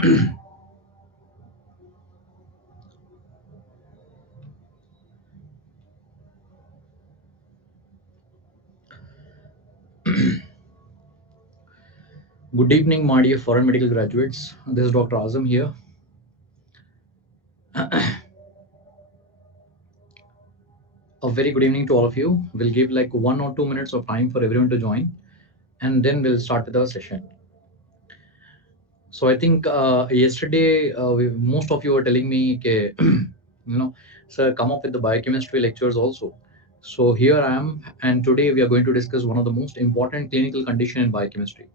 Good evening, my dear foreign medical graduates. This is Dr. Azam here. A very good evening to all of you. We'll give like 1 or 2 minutes of time for everyone to join, and then we'll start with our session. So I think yesterday most of you were telling me, okay, sir, come up with the biochemistry lectures also. So here I am, and today we are going to discuss one of the most important clinical condition in biochemistry.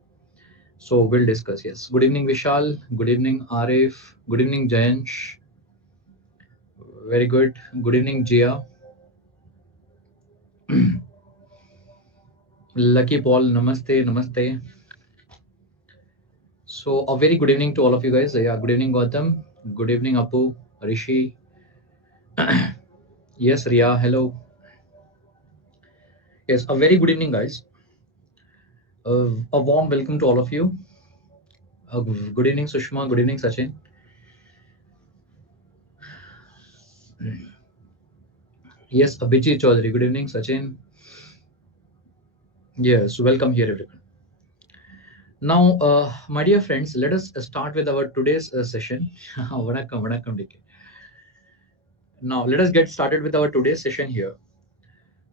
So we'll discuss. Yes. Good evening, Vishal. Good evening, Arif. Good evening, Jayansh. Very good. Good evening, Jia. Lucky Paul, namaste, namaste. So a very good evening to all of you guys. Yeah, good evening, Gautam. Good evening, Apu, Rishi. Yes, Ria, hello. Yes, a very good evening, guys. A warm welcome to all of you. Good evening, Sushma. Good evening, Sachin. Yes, Abhijit Chaudhary. Good evening, Sachin. Yes, welcome here, everyone. Now, my dear friends, let us start with our today's session. Vanakkam, vanakkam, DK. Now, let us get started with our today's session here.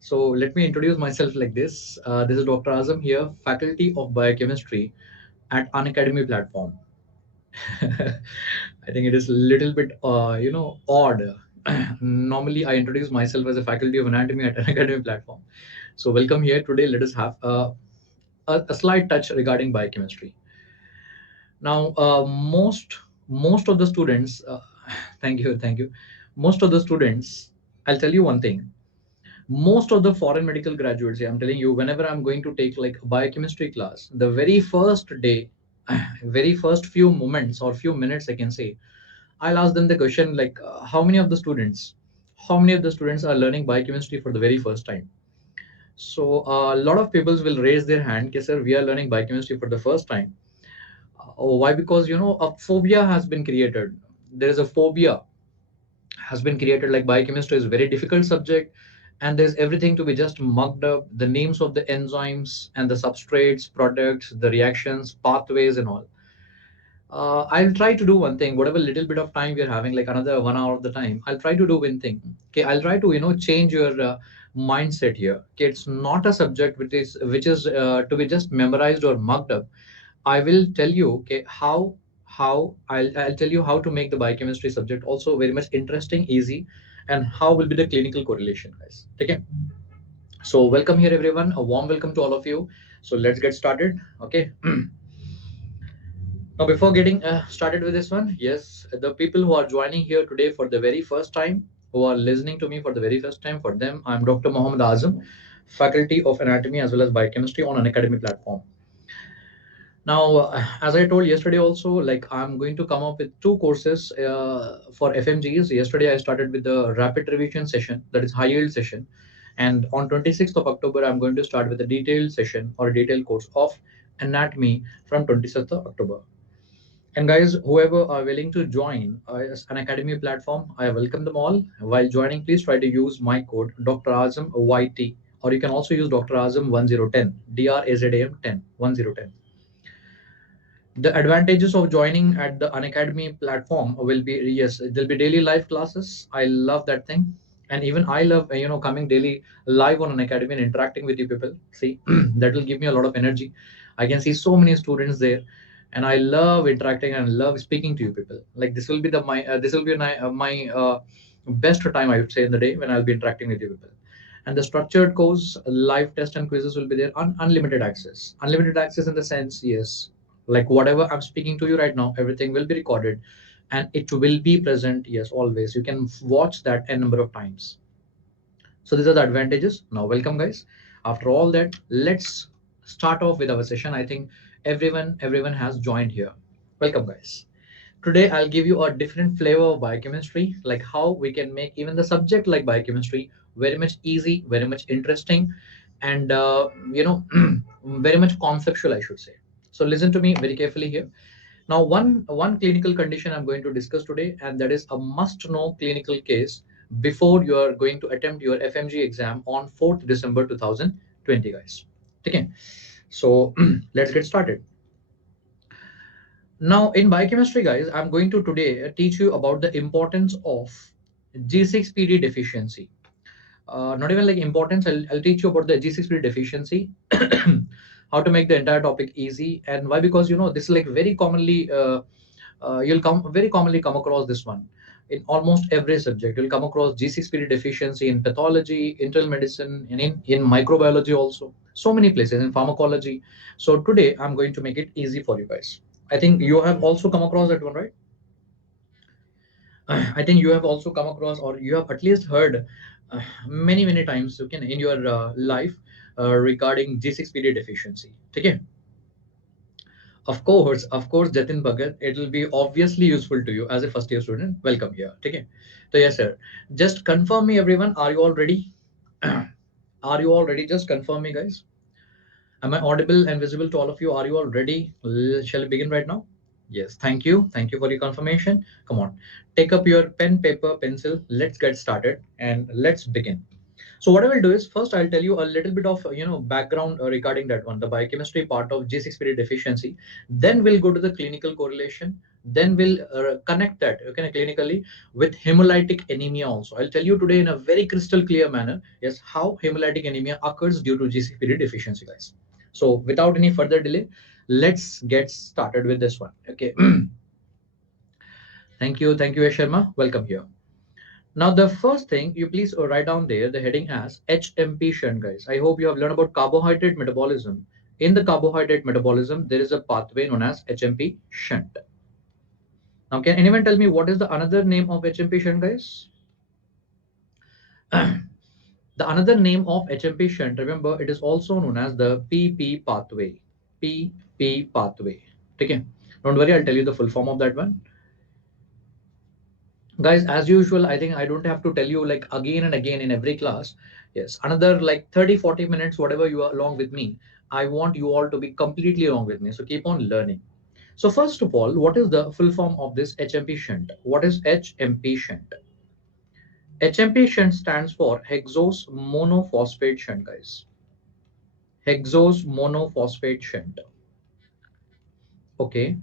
So let me introduce myself like this. This is Dr. Azam here, Faculty of Biochemistry at Unacademy platform. I think it is a little bit, odd. Normally, I introduce myself as a Faculty of Anatomy at Unacademy platform. So welcome here today. Let us have a slight touch regarding biochemistry. Now, most of the students, thank you. Most of the students, I'll tell you one thing. Most of the foreign medical graduates, I'm telling you, whenever I'm going to take like a biochemistry class, the very first day, very first few moments or few minutes, I can say, I'll ask them the question like, how many of the students are learning biochemistry for the very first time? So a lot of people will raise their hand, okay, sir, we are learning biochemistry for the first time. Why? Because a phobia has been created. There is a phobia has been created, like biochemistry is a very difficult subject, and there's everything to be just mugged up, the names of the enzymes and the substrates, products, the reactions, pathways, and all. I'll try to do one thing, whatever little bit of time we're having, like another 1 hour of the time, I'll try to do one thing. Okay, I'll try to change your mindset here. Okay, it's not a subject which is to be just memorized or mugged up. I will tell you, okay, I'll tell you how to make the biochemistry subject also very much interesting, easy, and how will be the clinical correlation, guys. Okay. So welcome here, everyone. A warm welcome to all of you. So let's get started. Okay. Now, before getting started with this one, yes, the people who are joining here today for the very first time, who are listening to me for the very first time, for them, I'm Dr. Mohammed Azam, Faculty of Anatomy as well as Biochemistry on Unacademy platform. Now, as I told yesterday also, like I'm going to come up with two courses for FMGEs. Yesterday, I started with the rapid revision session, that is high yield session. And on 26th of October, I'm going to start with a detailed session or a detailed course of anatomy from 26th of October. And guys, whoever are willing to join Unacademy platform, I welcome them all. While joining, please try to use my code Dr. Azam YT, or you can also use Dr. Azam 1010, DRAZAM 10. The advantages of joining at the Unacademy platform will be, yes, there'll be daily live classes. I love that thing. And even I love, coming daily live on Unacademy and interacting with you people. See, that will give me a lot of energy. I can see so many students there, and I love interacting and love speaking to you people. Like this will be my best time, I would say, in the day when I'll be interacting with you people. And the structured course, live test and quizzes will be there on unlimited access. Unlimited access in the sense, yes, like whatever I'm speaking to you right now, everything will be recorded and it will be present. Yes, always. You can watch that a number of times. So these are the advantages. Now, welcome, guys. After all that, let's start off with our session. I think everyone has joined here. Welcome, guys. Today, I'll give you a different flavor of biochemistry, like how we can make even the subject like biochemistry very much easy, very much interesting, and very much conceptual, I should say. So listen to me very carefully here. Now, one clinical condition I'm going to discuss today, and that is a must-know clinical case before you are going to attempt your FMG exam on 4th December 2020, guys. Okay, so let's get started. Now, in biochemistry, guys, I'm going to today teach you about the importance of G6PD deficiency. Not even like importance, I'll teach you about the G6PD deficiency, how to make the entire topic easy, and why, because this is like very commonly you'll very commonly come across this one in almost every subject. You'll come across G6PD deficiency in pathology, internal medicine, and in microbiology also, so many places in pharmacology. So today I'm going to make it easy for you guys. I think you have also come across that one, right? I think you have also come across, or you have at least heard many times, okay, in your life regarding G6PD deficiency. Okay. Of course, Jatin Bhagat, it will be obviously useful to you as a first year student. Welcome here. Okay. So yes, sir. Just confirm me, everyone. Are you all ready? Are you all ready? Just confirm me, guys. Am I audible and visible to all of you? Are you all ready? Shall we begin right now? Yes. Thank you. Thank you for your confirmation. Come on. Take up your pen, paper, pencil. Let's get started and let's begin. So what I will do is, first I'll tell you a little bit of background regarding that one, the biochemistry part of G6PD deficiency. Then we'll go to the clinical correlation. Then we'll connect that, okay, clinically with hemolytic anemia also. I'll tell you today in a very crystal clear manner, yes, how hemolytic anemia occurs due to G6PD deficiency, guys. So without any further delay, let's get started with this one. Okay. Thank you, A. Sharma. Welcome here. Now, the first thing you please write down there, the heading as HMP shunt, guys. I hope you have learned about carbohydrate metabolism. In the carbohydrate metabolism, there is a pathway known as HMP shunt. Now, can anyone tell me what is the another name of HMP shunt, guys? The another name of HMP shunt, remember, it is also known as the PP pathway. PP pathway. Okay. Don't worry, I'll tell you the full form of that one. Guys, as usual, I think I don't have to tell you like again and again in every class. Yes, another like 30-40 minutes, whatever you are along with me, I want you all to be completely along with me, so keep on learning. So first of all, what is the full form of this HMP shunt? What is HMP shunt? HMP shunt stands for hexose monophosphate shunt, guys. Hexose monophosphate shunt. Okay.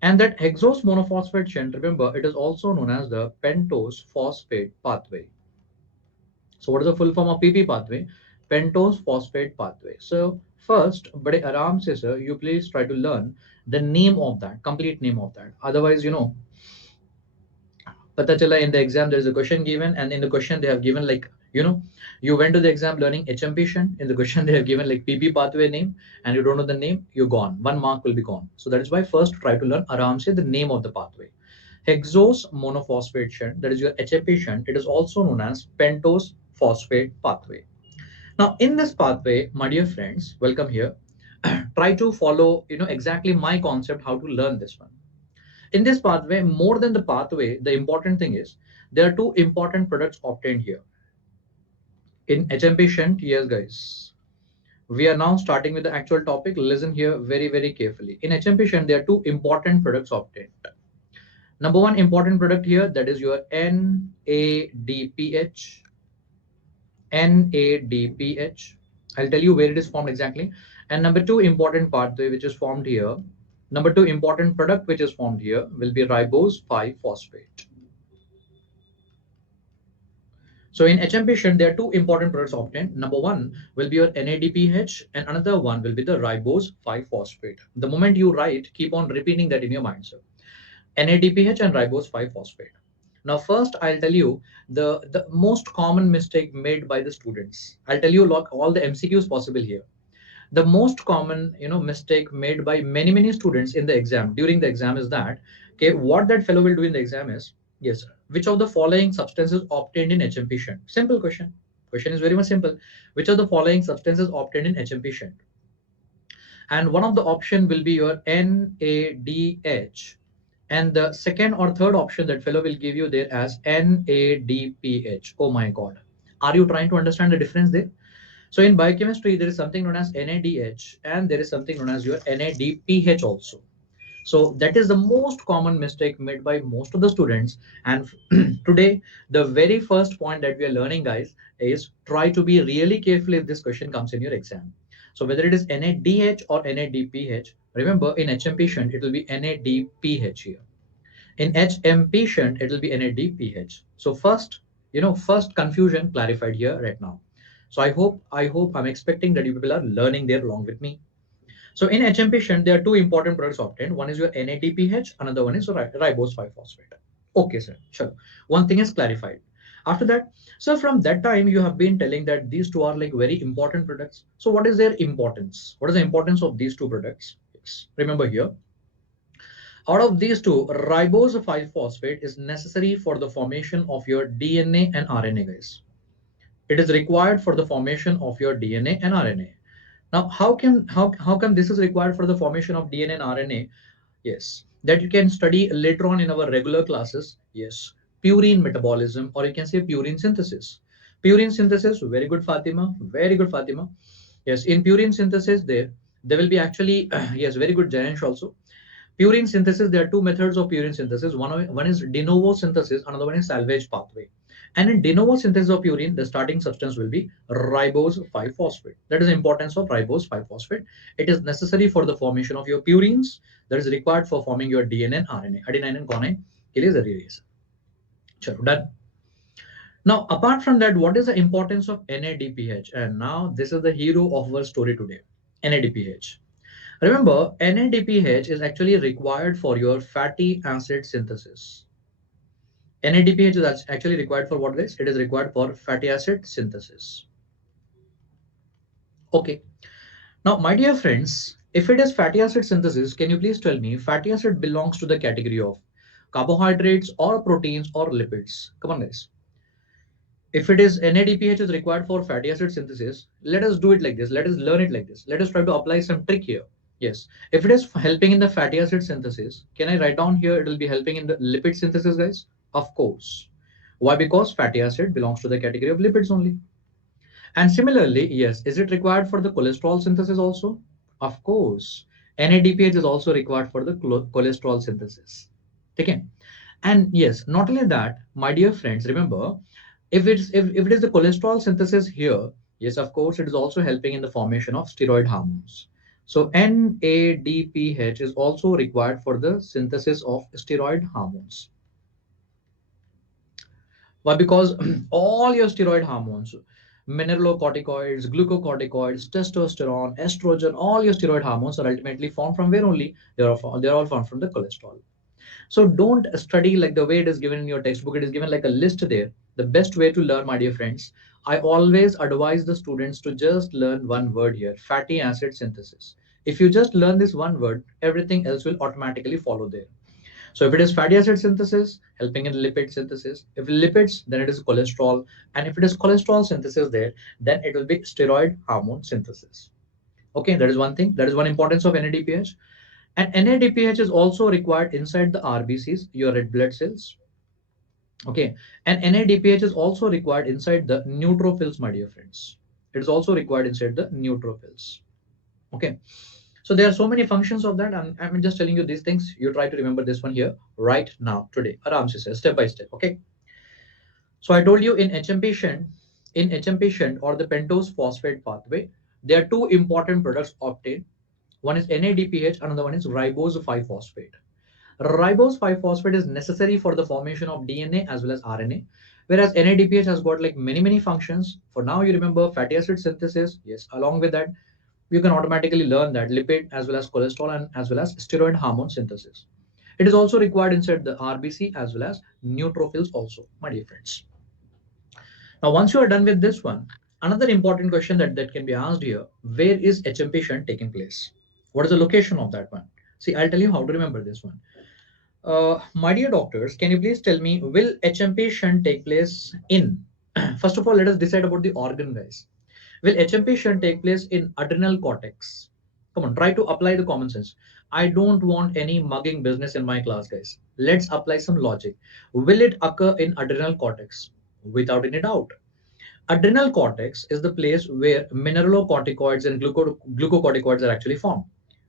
And that hexose monophosphate shunt, remember, it is also known as the pentose phosphate pathway. So what is the full form of PP pathway? Pentose phosphate pathway. So first, bade aaram se sir, you please try to learn the name of that, complete name of that. Otherwise, pata chala in the exam there is a question given, and in the question they have given like, you went to the exam learning HMP shunt. In the question they have given like PP pathway name, and you don't know the name, you're gone. 1 mark will be gone. So that is why first try to learn aaram se the name of the pathway. Hexose monophosphate shunt, that is your HMP shunt. It is also known as pentose phosphate pathway. Now, in this pathway, my dear friends, welcome here. Try to follow, exactly my concept how to learn this one. In this pathway, more than the pathway, the important thing is there are two important products obtained here. In HMP shunt, yes, guys. We are now starting with the actual topic. Listen here very carefully. In HMP shunt, there are two important products obtained. Number one important product here, that is your NADPH. NADPH. I'll tell you where it is formed exactly. And number two important pathway which is formed here, number two important product which is formed here will be ribose 5-phosphate. So in HMP shunt, there are two important products obtained. Number one will be your NADPH, and another one will be the ribose 5-phosphate. The moment you write, keep on repeating that in your mind, sir. NADPH and ribose 5-phosphate. Now, first, I'll tell you the most common mistake made by the students. I'll tell you all the MCQs possible here. The most common, mistake made by many students in the exam, during the exam is that, okay, what that fellow will do in the exam is, yes, sir, which of the following substances obtained in HMP shunt? Simple question. Question is very much simple. Which of the following substances obtained in HMP shunt? And one of the option will be your NADH. And the second or third option that fellow will give you there as NADPH. Oh my God. Are you trying to understand the difference there? So in biochemistry, there is something known as NADH and there is something known as your NADPH also. So that is the most common mistake made by most of the students. And today, the very first point that we are learning, guys, is try to be really careful if this question comes in your exam. So whether it is NADH or NADPH, remember in HM patient, it will be NADPH here. In HM patient, it will be NADPH. So first, first confusion clarified here right now. So I hope I'm expecting that you people are learning there along with me. So in HM patient, there are two important products obtained. One is your NADPH, another one is ribose 5-phosphate. Okay, sir. Sure. One thing is clarified. After that, so from that time, you have been telling that these two are like very important products. So what is their importance? What is the importance of these two products? Yes. Remember here, out of these two, ribose 5-phosphate is necessary for the formation of your DNA and RNA, guys. It is required for the formation of your DNA and RNA. Now, how come this is required for the formation of DNA and RNA? Yes, that you can study later on in our regular classes. Yes, purine metabolism, or you can say purine synthesis. Purine synthesis, very good, Fatima. Very good, Fatima. Yes, in purine synthesis, there will be actually yes, very good, Jayansh also. Purine synthesis, there are two methods of purine synthesis. One is de novo synthesis, another one is salvage pathway. And in de novo synthesis of purine, the starting substance will be ribose 5-phosphate. That is the importance of ribose 5-phosphate. It is necessary for the formation of your purines, that is required for forming your DNA and RNA. Adenine and guanine के लिए जरूरी है sir. चलो, done. Now, apart from that, what is the importance of NADPH? And now this is the hero of our story today, NADPH. Remember, NADPH is actually required for your fatty acid synthesis. NADPH is actually required for what this? It is required for fatty acid synthesis. Okay. Now, my dear friends, if it is fatty acid synthesis, can you please tell me fatty acid belongs to the category of carbohydrates or proteins or lipids? Come on, guys. If it is NADPH is required for fatty acid synthesis, let us do it like this. Let us learn it like this. Let us try to apply some trick here. Yes. If it is helping in the fatty acid synthesis, can I write down here it will be helping in the lipid synthesis, guys? Of course. Why? Because fatty acid belongs to the category of lipids only. And similarly, yes, is it required for the cholesterol synthesis also? Of course. NADPH is also required for the cholesterol synthesis. Okay. And yes, not only that, my dear friends, remember, if it is the cholesterol synthesis here, yes, of course, it is also helping in the formation of steroid hormones. So NADPH is also required for the synthesis of steroid hormones. Why? Because all your steroid hormones, mineralocorticoids, glucocorticoids, testosterone, estrogen, all your steroid hormones are ultimately formed from where only? They're all formed from the cholesterol. So don't study like the way it is given in your textbook. It is given like a list there. The best way to learn, my dear friends, I always advise the students to just learn one word here, fatty acid synthesis. If you just learn this one word, everything else will automatically follow there. So if it is fatty acid synthesis, helping in lipid synthesis. If lipids, then it is cholesterol. And if it is cholesterol synthesis there, then it will be steroid hormone synthesis. Okay, that is one thing. That is one importance of NADPH. And NADPH is also required inside the RBCs, your red blood cells. Okay, and NADPH is also required inside the neutrophils, my dear friends. It is also required inside the neutrophils. Okay, so there are so many functions of that. I'm just telling you these things. You try to remember this one here right now today. Aram se step by step. Okay. So I told you in HM patient or the pentose phosphate pathway, there are two important products obtained. One is NADPH, another one is ribose 5-phosphate. Ribose 5-phosphate is necessary for the formation of DNA as well as RNA, whereas NADPH has got like many functions. For now, you remember fatty acid synthesis. Yes, along with that, you can automatically learn that lipid as well as cholesterol and as well as steroid hormone synthesis. It is also required inside the RBC as well as neutrophils also, my dear friends. Now, once you are done with this one, another important question that can be asked here, where is HM patient taking place? What is the location of that one? See, I'll tell you how to remember this one. My dear doctors, can you please tell me, will HM patient take place in, first of all, let us decide about the organ, guys. Will HM patient take place in adrenal cortex? Come on, try to apply the common sense. I don't want any mugging business in my class, guys. Let's apply some logic. Will it occur in adrenal cortex? Without any doubt. Adrenal cortex is the place where mineralocorticoids and glucocorticoids are actually formed.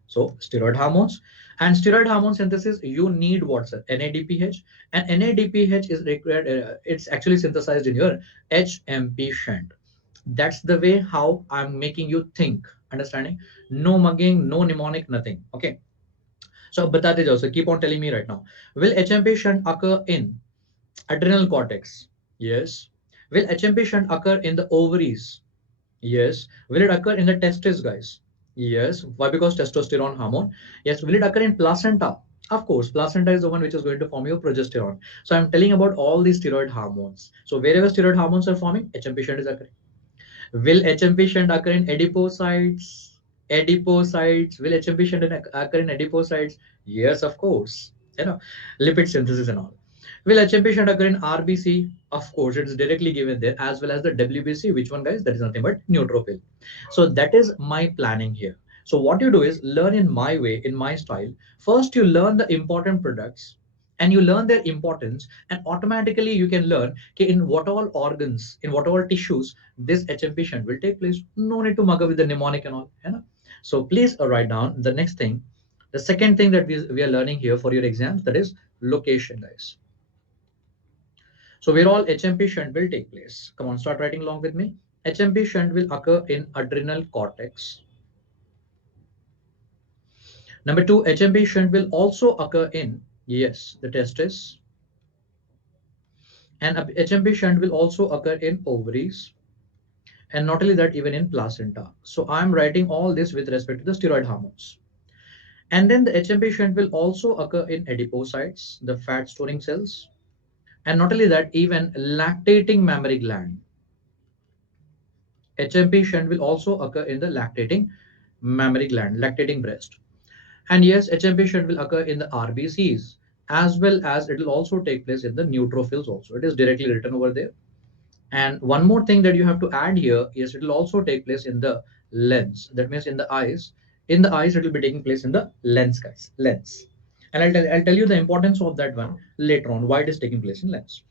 So steroid hormones. And steroid hormone synthesis, you need what, sir? NADPH. And NADPH is required, it's actually synthesized in your HMP shunt. That's the way how I'm making you think. Understanding? No mugging, no mnemonic, nothing. Okay. So, batate jao. So, keep on telling me right now. Will HMP shunt occur in adrenal cortex? Yes. Will HMP shunt occur in the ovaries? Yes. Will it occur in the testes, guys? Yes. Why? Because testosterone hormone. Yes. Will it occur in placenta? Of course, placenta is the one which is going to form your progesterone. So I'm telling about all these steroid hormones. So wherever steroid hormones are forming, HMP shunt is occurring. Will HMP shunt occur in adipocytes? Adipocytes. Will HMP shunt occur in adipocytes? Yes, of course. You know, lipid synthesis and all. Will HMP shunt occur in RBC? Of course, it is directly given there, as well as the WBC. Which one, guys? That is nothing but neutrophil. So that is my planning here. So what you do is learn in my way, in my style. First, you learn the important products and you learn their importance, and automatically you can learn okay, in what all organs, in what all tissues this HMP shunt will take place. No need to mug up with the mnemonic and all. You know? So please write down the next thing. The second thing that we are learning here for your exams, that is location, guys. So where all HMP shunt will take place. Come on, start writing along with me. HMP shunt will occur in adrenal cortex. Number two, HMP shunt will also occur in, yes, the testes. And HMP shunt will also occur in ovaries. And not only that, even in placenta. So I'm writing all this with respect to the steroid hormones. And then the HMP shunt will also occur in adipocytes, the fat storing cells. And not only that, even lactating mammary gland. HMP shunt will also occur in the lactating mammary gland, lactating breast. And yes, HMP shunt will occur in the RBCs, as well as it will also take place in the neutrophils also. It is directly written over there. And one more thing that you have to add here is it will also take place in the lens. That means in the eyes. In the eyes, it will be taking place in the lens, guys. Lens. And I'll tell you the importance of that one later on, why it is taking place in lens.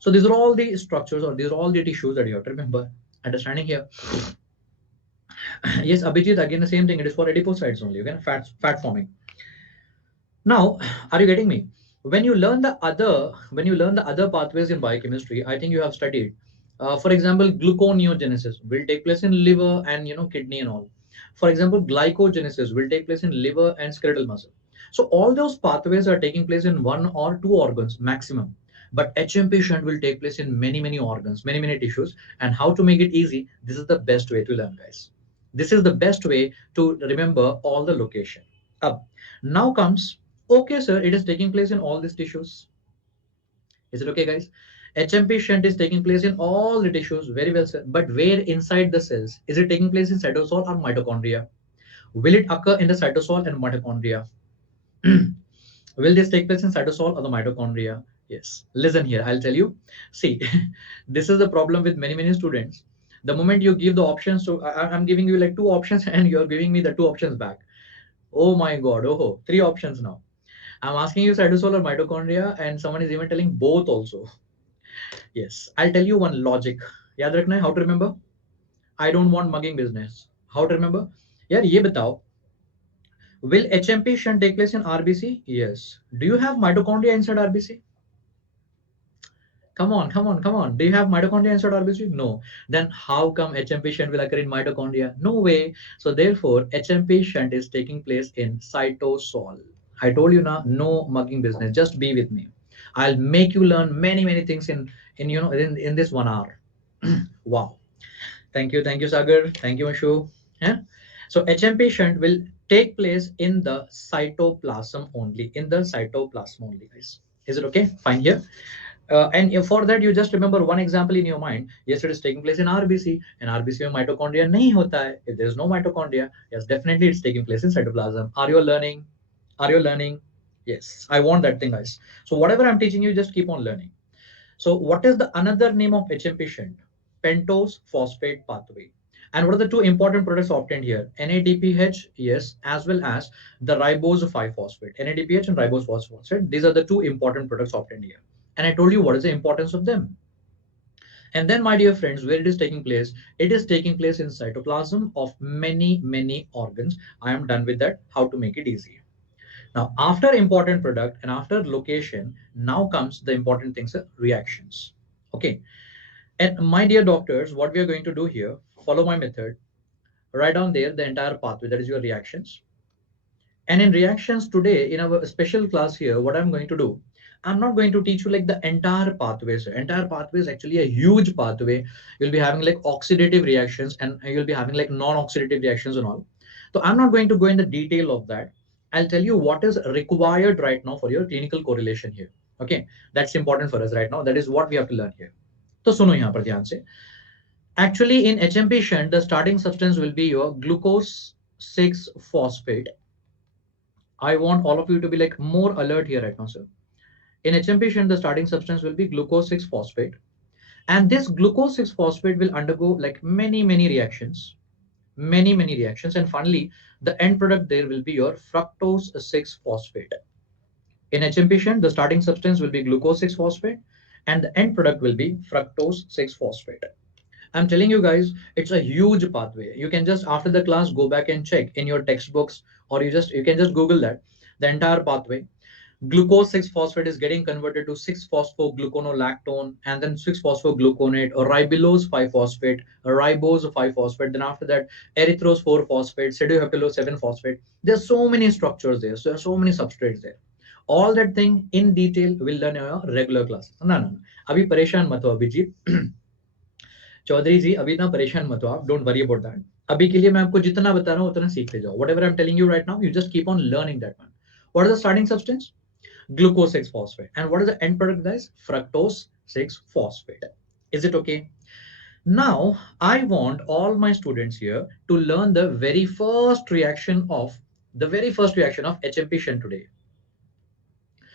So these are all the structures, or these are all the tissues that you have to remember. Understanding here. Yes, Abhijit, again the same thing. It is for adipocytes only. Okay, fat forming. Now, are you getting me? When you learn the other pathways in biochemistry, I think you have studied. For example, gluconeogenesis will take place in liver and kidney and all. For example, glycogenesis will take place in liver and skeletal muscle. So all those pathways are taking place in one or two organs maximum. But HMP shunt will take place in many organs, many tissues. And how to make it easy? This is the best way to learn, guys. This is the best way to remember all the location. Up. Now comes, okay, sir, it is taking place in all these tissues. Is it okay, guys? HMP shunt is taking place in all the tissues, very well, sir. But where inside the cells? Is it taking place in cytosol or mitochondria? Will it occur in the cytosol and mitochondria? Will this take place in cytosol or the mitochondria? Yes. Listen here, I'll tell you. See, this is the problem with many students. The moment you give the options, so I'm giving you like two options and you're giving me the two options back. Oh my God, oh, three options now. I'm asking you cytosol or mitochondria, and someone is even telling both also. Yes, I'll tell you one logic. याद रखना है, how to remember? I don't want mugging business. How to remember? यार ये बताओ. Will HMP shunt take place in RBC? Yes. Do you have mitochondria inside RBC? Come on. Do you have mitochondria inside RBC? No. Then how come HMP shunt will occur in mitochondria? No way. So therefore, HMP shunt is taking place in cytosol. I told you now, no mugging business. Just be with me. I'll make you learn many things in this 1 hour. Wow. Thank you, Sagar. Thank you, Ashu. Yeah. So HMP shunt will take place in the cytoplasm only. In the cytoplasm only, guys. Is it okay? Fine here. And for that, you just remember one example in your mind. Yes, it is taking place in RBC, and RBC में mitochondria नहीं होता है. If there is no mitochondria, yes, definitely it's taking place in cytoplasm. Are you learning? Are you learning? Yes, I want that thing, guys. So whatever I'm teaching you, just keep on learning. So what is the another name of HMP shunt? Pentose phosphate pathway. And what are the two important products obtained here? NADPH, yes, as well as the ribose 5-phosphate. NADPH and ribose 5-phosphate. These are the two important products obtained here. And I told you what is the importance of them. And then, my dear friends, where it is taking place? It is taking place in cytoplasm of many organs. I am done with that. How to make it easy. Now, after important product and after location, now comes the important things, reactions. Okay. And my dear doctors, what we are going to do here, follow my method, write down there the entire pathway, that is your reactions. And in reactions today, in our special class here, what I'm going to do, I'm not going to teach you like the entire pathway. So entire pathway is actually a huge pathway. You'll be having like oxidative reactions and you'll be having like non-oxidative reactions and all. So I'm not going to go in the detail of that. I'll tell you what is required right now for your clinical correlation here. Okay, that's important for us right now. That is what we have to learn here. तो सुनो यहाँ पर ध्यान से. Actually, in HM shunt, the starting substance will be your glucose 6 phosphate. I want all of you to be like more alert here right now, sir. In HM shunt, the starting substance will be glucose 6 phosphate. And this glucose 6 phosphate will undergo like many reactions. Many reactions. And finally, the end product there will be your fructose 6 phosphate. In HM shunt, the starting substance will be glucose 6 phosphate. And the end product will be fructose 6 phosphate. I'm telling you guys, it's a huge pathway. You can just after the class go back and check in your textbooks, or you can just Google that, the entire pathway. Glucose 6 phosphate is getting converted to 6 phosphogluconolactone and then 6 phosphogluconate, or ribulose 5 phosphate, ribose 5 phosphate. Then after that, erythrose 4 phosphate, pseudoheptulose 7 phosphate. There's so many structures there. So there are so many substrates there. All that thing in detail we'll learn in your regular classes. No. Abhi pareshan mat ho Abhijit. Chaudhary जी अभी इतना परेशान मत हो आप, don't worry about that. अभी के लिए मैं आपको जितना बता रहा हूँ उतना सीख ले जाओ. Whatever I am telling you right now, you just keep on learning that one. What is the starting substance? Glucose 6 phosphate. And what is the end product, guys? Fructose 6 phosphate. Is it okay? Now I want all my students here to learn the very first reaction of HMP shunt today.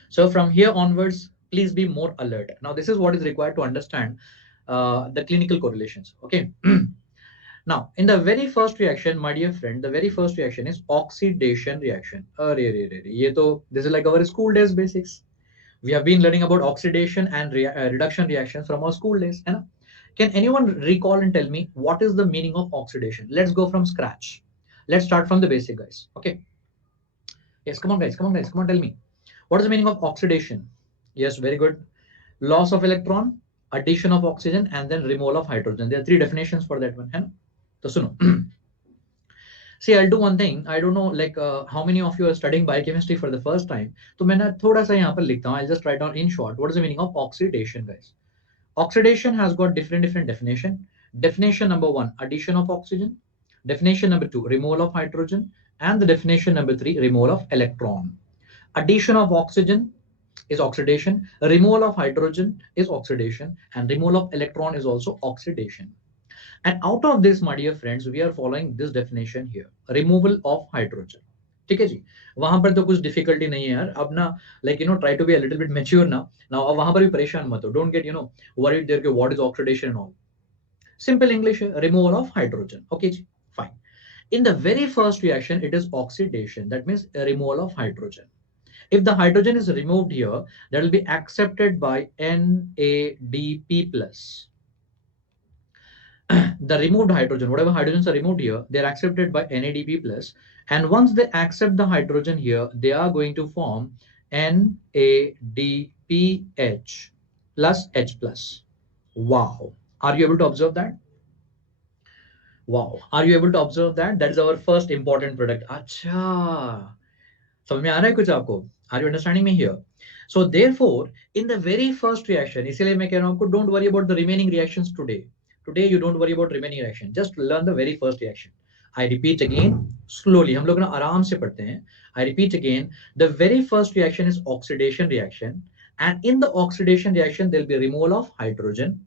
So from here onwards, please be more alert. Now this is what is required to understand the clinical correlations. Okay. Now in the very first reaction, my dear friend, the very first reaction is oxidation reaction. This is like our school days basics. We have been learning about oxidation and reduction reactions from our school days. Can anyone recall and tell me what is the meaning of oxidation? Let's go from scratch. Let's start from the basic, guys. Okay. Yes, come on guys, come on, tell me. What is the meaning of oxidation? Yes, very good. Loss of electron, addition of oxygen, and then removal of hydrogen. There are three definitions for that one. So suno. See, I'll do one thing. I don't know like how many of you are studying biochemistry for the first time. So maine thoda sa yahan par likhta hu. I'll just write down in short what is the meaning of oxidation, guys. Oxidation has got different definition. Definition number 1, addition of oxygen. Definition number 2, removal of hydrogen. And the definition number 3, removal of electron. Addition of oxygen is oxidation, removal of hydrogen is oxidation, and removal of electron is also oxidation. And out of this, my dear friends, we are following this definition here, removal of hydrogen. ठीक है जी, वहां पर तो कुछ difficulty नहीं है यार. अब ना like try to be a little bit mature ना. नाउ अब वहां पर भी परेशान मत हो. डोंट गेट वरीड देयर के what is oxidation and all. Simple English है, रिमूवल ऑफ हाइड्रोजन. ओके जी, fine. In the very first reaction, it is oxidation. That means removal of hydrogen. If the hydrogen is removed here, that will be accepted by NADP plus. The removed hydrogen, whatever hydrogens are removed here, they are accepted by NADP plus. And once they accept the hydrogen here, they are going to form NADPH plus H plus. Wow. Are you able to observe that? Wow. Are you able to observe that? That is our first important product. Acha. समझ में आ रहा है कुछ आपको? Are you understanding me here? So therefore, in the very first reaction, इसीलिए मैं कह रहा हूँ आपको, don't worry about the remaining reactions today. Today you don't worry about remaining reaction. Just learn the very first reaction. I repeat again slowly. हम लोग ना आराम से पढ़ते हैं. I repeat again. The very first reaction is oxidation reaction, and in the oxidation reaction there will be removal of hydrogen.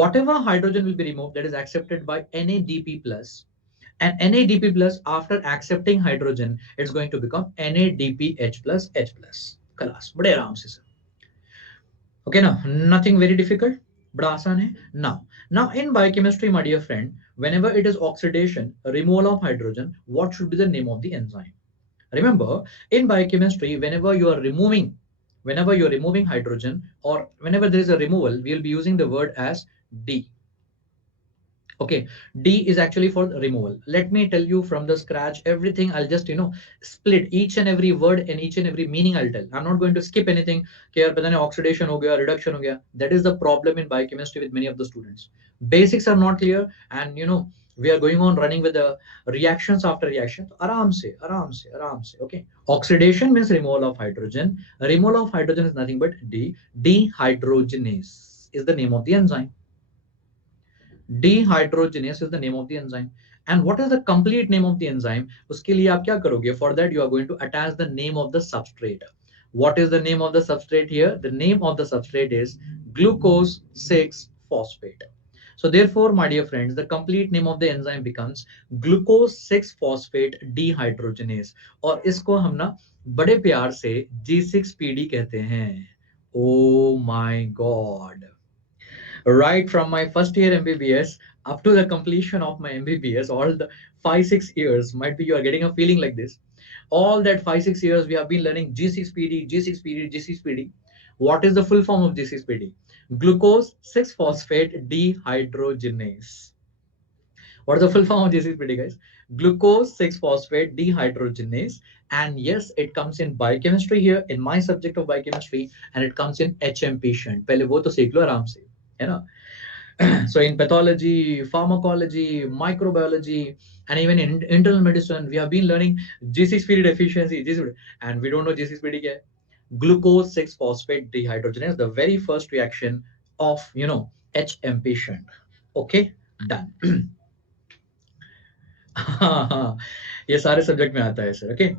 Whatever hydrogen will be removed, that is accepted by NADP plus. And NADP plus, after accepting hydrogen, it's going to become NADPH plus H plus. Class, bade aaram se sir. Okay, now nothing very difficult, bada aasan hai. Now in biochemistry, my dear friend, whenever it is oxidation, removal of hydrogen, what should be the name of the enzyme? Remember, in biochemistry, whenever you are removing hydrogen, or whenever there is a removal, we will be using the word as D. Okay, D is actually for removal. Let me tell you from the scratch everything. I'll just split each and every word and each and every meaning I'll tell. I'm not going to skip anything. कि यार पता नहीं oxidation हो गया, reduction हो गया. That is the problem in biochemistry with many of the students. Basics are not clear, and we are going on running with the reactions after reaction. आराम से आराम से आराम से. Okay, oxidation means removal of hydrogen. Removal of hydrogen is nothing but D. Dehydrogenase is the name of the enzyme. Dehydrogenase is the name of the enzyme. And what is the complete name of the enzyme? उसके लिए आप क्या करोगे? For that you are going to attach the name of the substrate. What is the name of the substrate here? The name of the substrate is glucose 6 phosphate. So therefore, my dear friends, the complete name of the enzyme becomes glucose 6 phosphate dehydrogenase. और इसको हम ना बड़े प्यार से G6PD कहते हैं. Oh my God. Right from my first year MBBS up to the completion of my MBBS, all the 5-6 years, might be you are getting a feeling like this. All that 5-6 years we have been learning G6PD, G6PD, G6PD. What is the full form of G6PD? Glucose 6 phosphate dehydrogenase. What is the full form of G6PD, guys? Glucose 6 phosphate dehydrogenase. And yes, it comes in biochemistry here, in my subject of biochemistry, and it comes in HM patient. पहले वो तो सीख लो आराम से, है ना? So in pathology, pharmacology, microbiology, and even in internal medicine, we have been learning G6PD deficiency, G6PD, and we don't know G6PD क्या है. Glucose 6 phosphate dehydrogenase, the very first reaction of HM patient. Okay, done. ये सारे subject में आता है sir. Okay.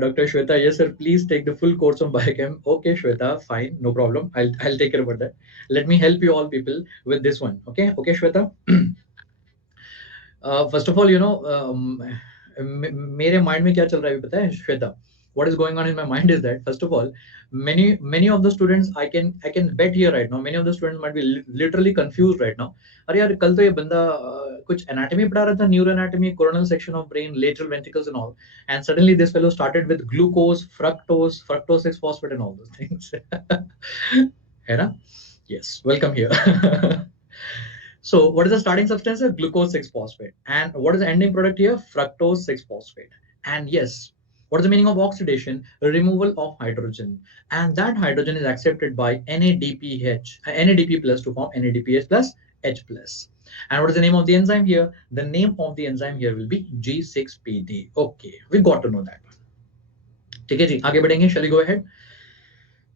Dr. Shweta, yes sir, please take the full course on biochem. Okay, Shweta, fine, no problem. I'll take care about that. Let me help you all people with this one. Okay, Shweta. First of all, मेरे mind में क्या चल रहा है पता है Shweta? What is going on in my mind is that, first of all, many of the students, I can bet here right now, many of the students might be literally confused right now. अरे यार कल तो ये बंदा कुछ anatomy पढ़ा रहा था, neuroanatomy, coronal section of brain, lateral ventricles and all, and suddenly this fellow started with glucose, fructose 6 phosphate and all those things. है ना? Yes, welcome here. So what is the starting substance? Glucose 6 phosphate. And what is the ending product here? Fructose 6 phosphate. And yes, what is the meaning of oxidation? Removal of hydrogen. And that hydrogen is accepted by NADP plus to form NADPH plus H plus. And what is the name of the enzyme here? The name of the enzyme here will be G6PD. Okay, we got to know that. ठीक है जी, आगे बढ़ेंगे. Shall we go ahead?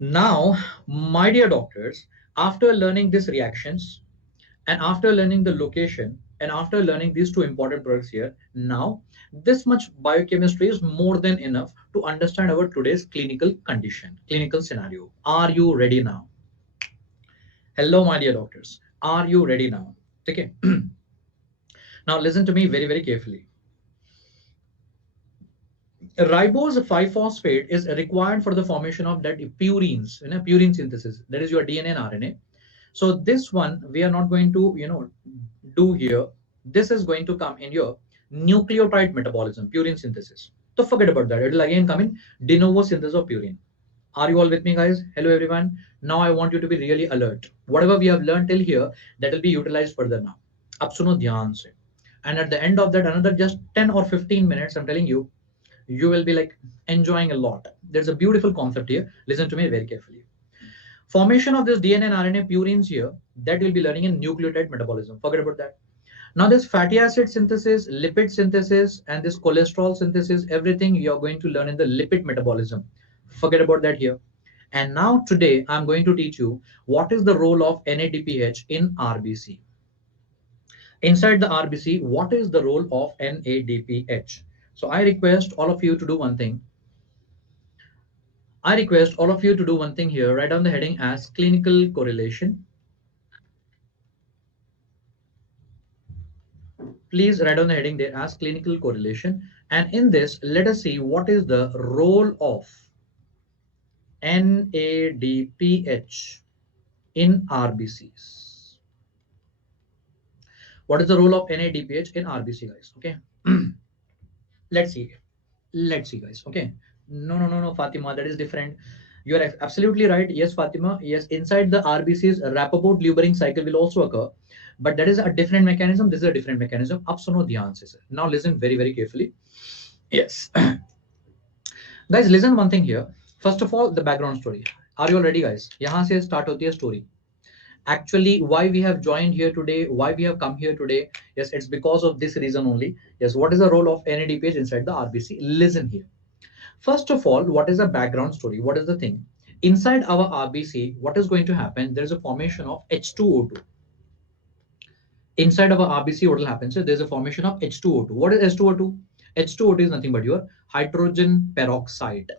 Now, my dear doctors, after learning these reactions, and after learning the location, and after learning these two important products here, now this much biochemistry is more than enough to understand our today's clinical condition, clinical scenario. Are you ready now? Hello, my dear doctors. Are you ready now? Okay. Now listen to me very, very carefully. Ribose 5-phosphate is required for the formation of that purines, purine synthesis. That is your DNA and RNA. So this one we are not going to do here. This is going to come in your nucleotide metabolism, purine synthesis. So forget about that. It will again come in de novo synthesis of purine. Are you all with me, guys? Hello everyone. Now I want you to be really alert. Whatever we have learned till here, that will be utilized further now. Ab suno dhyan se. And at the end of that, another just 10 or 15 minutes, I'm telling you, you will be like enjoying a lot. There's a beautiful concept here. Listen to me very carefully. Formation of this DNA and RNA purines here, that you'll be learning in nucleotide metabolism. Forget about that. Now this fatty acid synthesis, lipid synthesis, and this cholesterol synthesis, everything you're going to learn in the lipid metabolism. Forget about that here. And now today, I'm going to teach you what is the role of NADPH in RBC. Inside the RBC, what is the role of NADPH? So I request all of you to do one thing. Here. Write down the heading as clinical correlation. Please write down the heading there as clinical correlation. And in this, let us see what is the role of NADPH in RBCs. What is the role of NADPH in RBC, guys? Okay. Let's see, guys. Okay. No, Fatima, that is different. You are absolutely right. Yes, Fatima. Yes, inside the RBCs, Rappaport Lubering cycle will also occur, but that is a different mechanism. This is a different mechanism. Ab suno dhyan se, sir. Now listen very, very carefully. Yes. Guys, listen one thing here. First of all, the background story. Are you all ready, guys? यहाँ से start होती है story. Actually, why we have joined here today, why we have come here today. Yes, it's because of this reason only. Yes, what is the role of NADPH inside the RBC? Listen here. First of all, what is the background story? What is the thing? Inside our RBC, what is going to happen? There is a formation of H2O2. Inside our RBC, what will happen? So there's a formation of H2O2. What is H2O2? H2O2 is nothing but your hydrogen peroxide.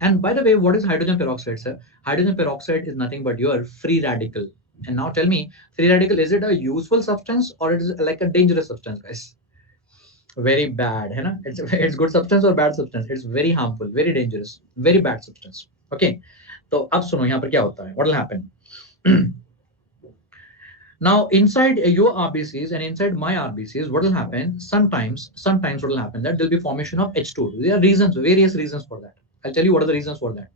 And by the way, what is hydrogen peroxide, sir? Hydrogen peroxide is nothing but your free radical. And now tell me, free radical, is it a useful substance or it is like a dangerous substance, guys? Very bad, है ना? It's good substance or bad substance? It's very harmful, very dangerous, very bad substance. Okay. तो अब सुनो यहाँ पर क्या होता है? What will happen? Now inside your RBCs and inside my RBCs, what will happen? Sometimes what will happen that there'll be formation of H2O. There are reasons, various reasons for that. I'll tell you what are the reasons for that.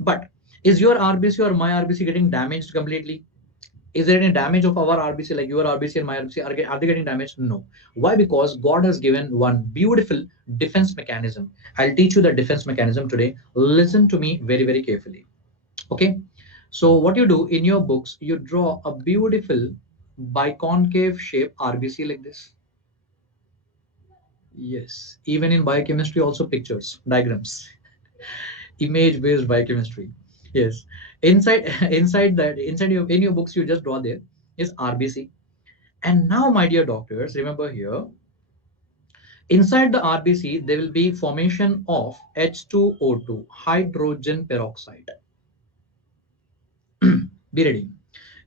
But is your RBC or my RBC getting damaged completely? Is there any damage of our RBC, like your RBC and my RBC? Are they getting damaged? No. Why? Because God has given one beautiful defense mechanism. I'll teach you the defense mechanism today. Listen to me very, very carefully. Okay. So what you do in your books, you draw a beautiful biconcave shape RBC like this. Yes. Even in biochemistry, also pictures, diagrams, image-based biochemistry. Yes. Inside, inside in your books, you just draw there is RBC. And now, my dear doctors, remember here, inside the RBC, there will be formation of H2O2, hydrogen peroxide. Be ready.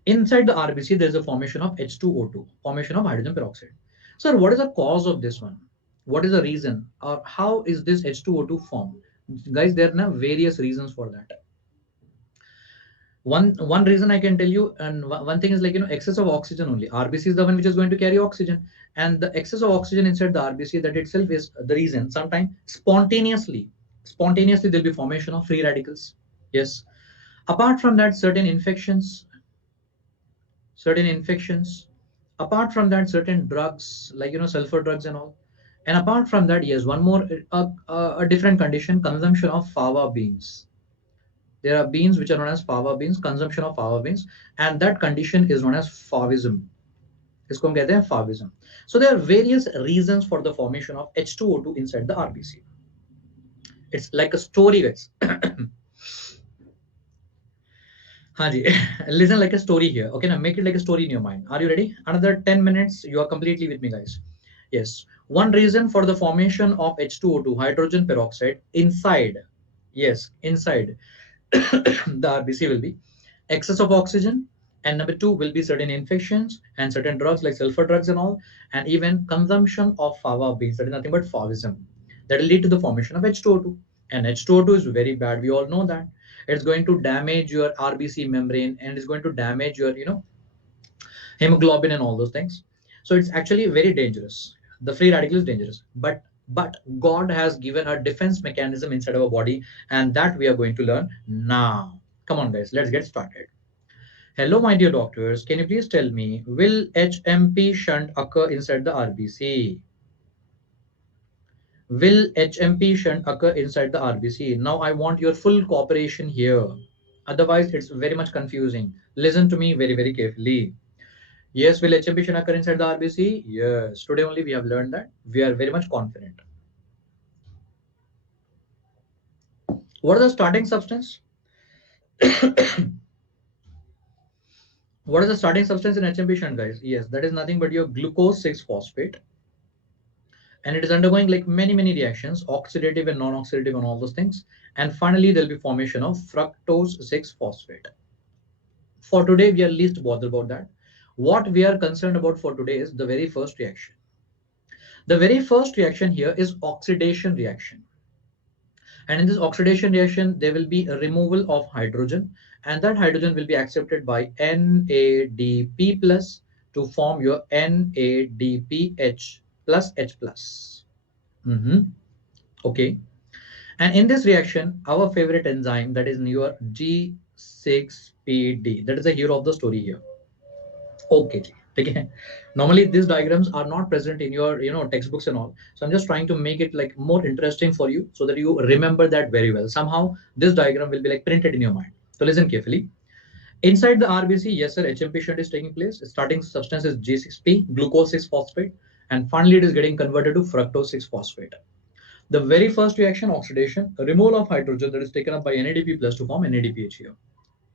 Inside the RBC, there is a formation of H2O2, formation of hydrogen peroxide. Sir, what is the cause of this one? What is the reason? Or how is this H2O2 formed? Guys, there are various reasons for that. One reason I can tell you, and one thing is like, excess of oxygen only. RBC is the one which is going to carry oxygen, and the excess of oxygen inside the RBC, that itself is the reason. Sometimes spontaneously there'll be formation of free radicals. Yes. Apart from that, certain infections. Apart from that, certain drugs like sulfur drugs and all. And apart from that, yes, one more a different condition: consumption of fava beans. There are beans which are known as fava beans, consumption of fava beans, and that condition is known as favism. इसको हम कहते हैं favism. So there are various reasons for the formation of H2O2 inside the RBC. It's like a story, guys. Haji, listen like a story here. Okay, now make it like a story in your mind. Are you ready? Another 10 minutes. You are completely with me, guys. Yes. One reason for the formation of H2O2, hydrogen peroxide, inside, yes, inside the RBC will be excess of oxygen, and number two will be certain infections and certain drugs like sulfur drugs and all, and even consumption of fava beans. That is nothing but favism. That will lead to the formation of H2O2. And H2O2 is very bad. We all know that. It's going to damage your RBC membrane, and it's going to damage your, hemoglobin and all those things. So it's actually very dangerous. The free radical is dangerous. But God has given a defense mechanism inside our body, and that we are going to learn now. Come on, guys, let's get started. Hello, my dear doctors. Can you please tell me, will HMP shunt occur inside the RBC? Will HMP shunt occur inside the RBC? Now I want your full cooperation here. Otherwise, it's very much confusing. Listen to me very, very carefully. Yes, will HMP shunt occur inside the RBC? Yes. Today only we have learned that. We are very much confident. What is the starting substance? What is the starting substance in HMP shunt, guys? Yes, that is nothing but your glucose 6-phosphate. And it is undergoing like many reactions, oxidative and non-oxidative and all those things. And finally, there'll be formation of fructose 6-phosphate. For today, we are least bothered about that. What we are concerned about for today is the very first reaction. The very first reaction here is oxidation reaction. And in this oxidation reaction, there will be a removal of hydrogen, and that hydrogen will be accepted by NADP plus to form your NADPH plus H plus. Okay. And in this reaction, our favorite enzyme, that is your G6PD, that is the hero of the story here. Okay, okay. Normally these diagrams are not present in your textbooks and all. So I'm just trying to make it like more interesting for you so that you remember that very well. Somehow this diagram will be like printed in your mind. So listen carefully. Inside the RBC, yes sir, HMP shunt is taking place. Starting substance is G6P, glucose 6 phosphate, and finally it is getting converted to fructose 6 phosphate. The very first reaction, oxidation, removal of hydrogen, that is taken up by NADP plus to form NADPH here.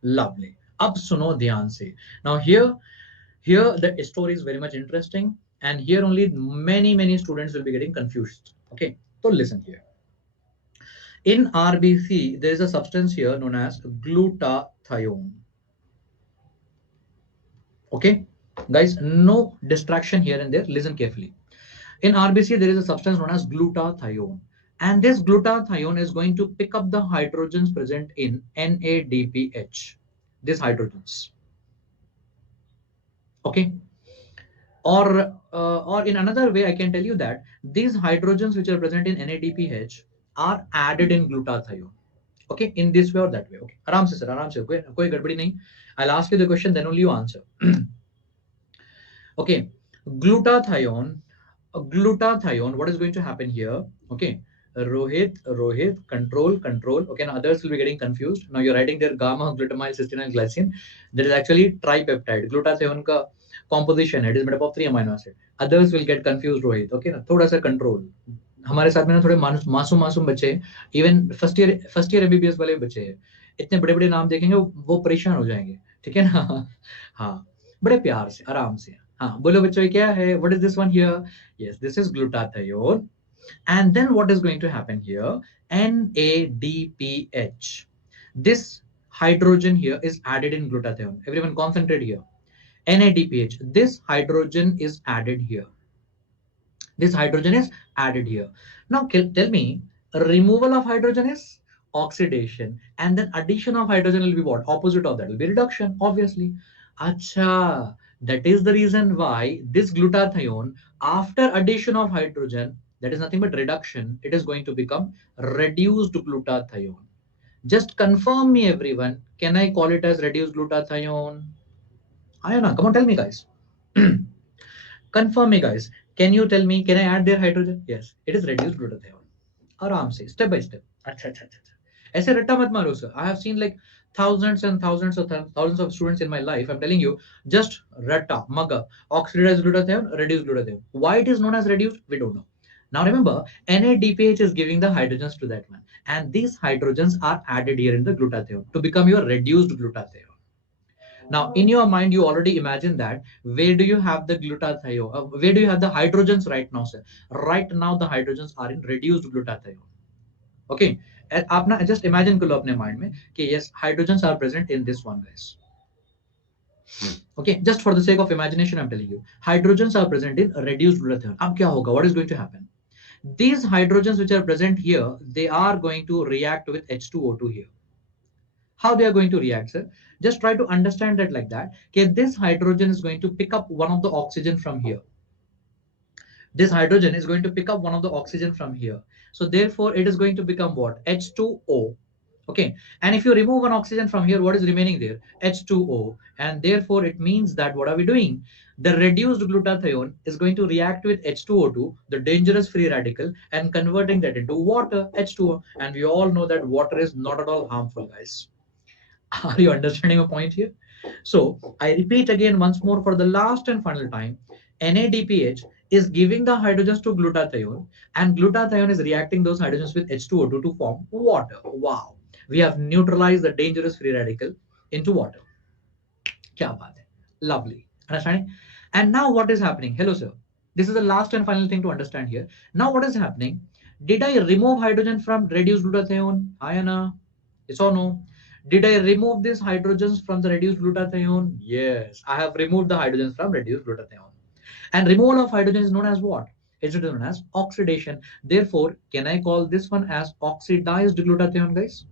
Lovely. Ab suno dhyan se. Now here the story is very much interesting, and here only many students will be getting confused. Okay, so listen here. In RBC, there is a substance here known as glutathione. Okay, guys, no distraction here and there. Listen carefully. In RBC, there is a substance known as glutathione. And this glutathione is going to pick up the hydrogens present in NADPH. These hydrogens. Okay. Or in another way, I can tell you that these hydrogens which are present in NADPH are added in glutathione. Okay, in this way or that way. Okay, aram se sir, aram se. Koi gadbadi nahi. I'll ask you the question, then only you answer. Okay, glutathione. What is going to happen here? Okay, Rohit, control. Okay, now others will be getting confused. Now you're writing there gamma glutamyl cysteine glycine. That is actually tripeptide. Glutathione ka composition, it is made up of 3 amino acid. Others will get confused, Rohit. Okay, ना थोड़ा सा control. हमारे साथ में ना थोड़े मासूम बच्चे, इवन फर्स्ट ईयर एमबीबीएस वाले बच्चे हैं, इतने बड़े बड़े नाम देखेंगे वो परेशान हो जाएंगे. ठीक है ना? हाँ, बड़े प्यार से, आराम से. हाँ, बोलो बच्चों, क्या है? What is this one here? Yes, this is glutathione. And then what is going to happen here? NADPH. This hydrogen here is added in glutathione. Everyone concentrate here. NADPH. This hydrogen is added here. This hydrogen is added here. Now tell me, removal of hydrogen is oxidation, and then addition of hydrogen will be what? Opposite of that will be reduction, obviously. Acha, that is the reason why this glutathione, after addition of hydrogen, that is nothing but reduction, it is going to become reduced glutathione. Just confirm me, everyone. Can I call it as reduced glutathione? Ayana, come on, tell me, guys. Confirm me, guys. Can you tell me, can I add their hydrogen? Yes, it is reduced glutathione. Aram se, step by step. Acha. Aise ratta mat maro, sir. I have seen like thousands and thousands of students in my life. I'm telling you, just ratta, maga, oxidized glutathione, reduced glutathione. Why it is known as reduced, we don't know. Now remember, NADPH is giving the hydrogens to that one. And these hydrogens are added here in the glutathione to become your reduced glutathione. Now, in your mind, you already imagine that where do you have the glutathione? Where do you have the hydrogens right now, sir? Right now, the hydrogens are in reduced glutathione. Okay, and just imagine karo apne mind mein कि yes, hydrogens are present in this one, guys. Okay, just for the sake of imagination, I'm telling you, hydrogens are present in reduced glutathione. Ab kya hoga? What is going to happen? These hydrogens which are present here, they are going to react with H2o2 here. How they are going to react, sir? Just try to understand that like that. Okay, this hydrogen is going to pick up one of the oxygen from here. This hydrogen is going to pick up one of the oxygen from here. So therefore, it is going to become what? H2O. Okay, and if you remove one oxygen from here, what is remaining there? H2O. And therefore, it means that what are we doing? The reduced glutathione is going to react with H2O2, the dangerous free radical, and converting that into water, H2O. And we all know that water is not at all harmful, guys. Are you understanding my point here? So I repeat again once more for the last and final time, NADPH is giving the hydrogens to glutathione, and glutathione is reacting those hydrogens with H2O2 to form water. Wow. We have neutralized the dangerous free radical into water. Kya baat hai? Lovely. Understanding? And now what is happening? Hello, sir. This is the last and final thing to understand here. Now what is happening? Did I remove hydrogen from reduced glutathione? Ayana? Yes or no? Did I remove these hydrogens from the reduced glutathione? Yes, I have removed the hydrogens from reduced glutathione. And removal of hydrogen is known as what? It's known as oxidation. Therefore, can I call this one as oxidized glutathione, guys?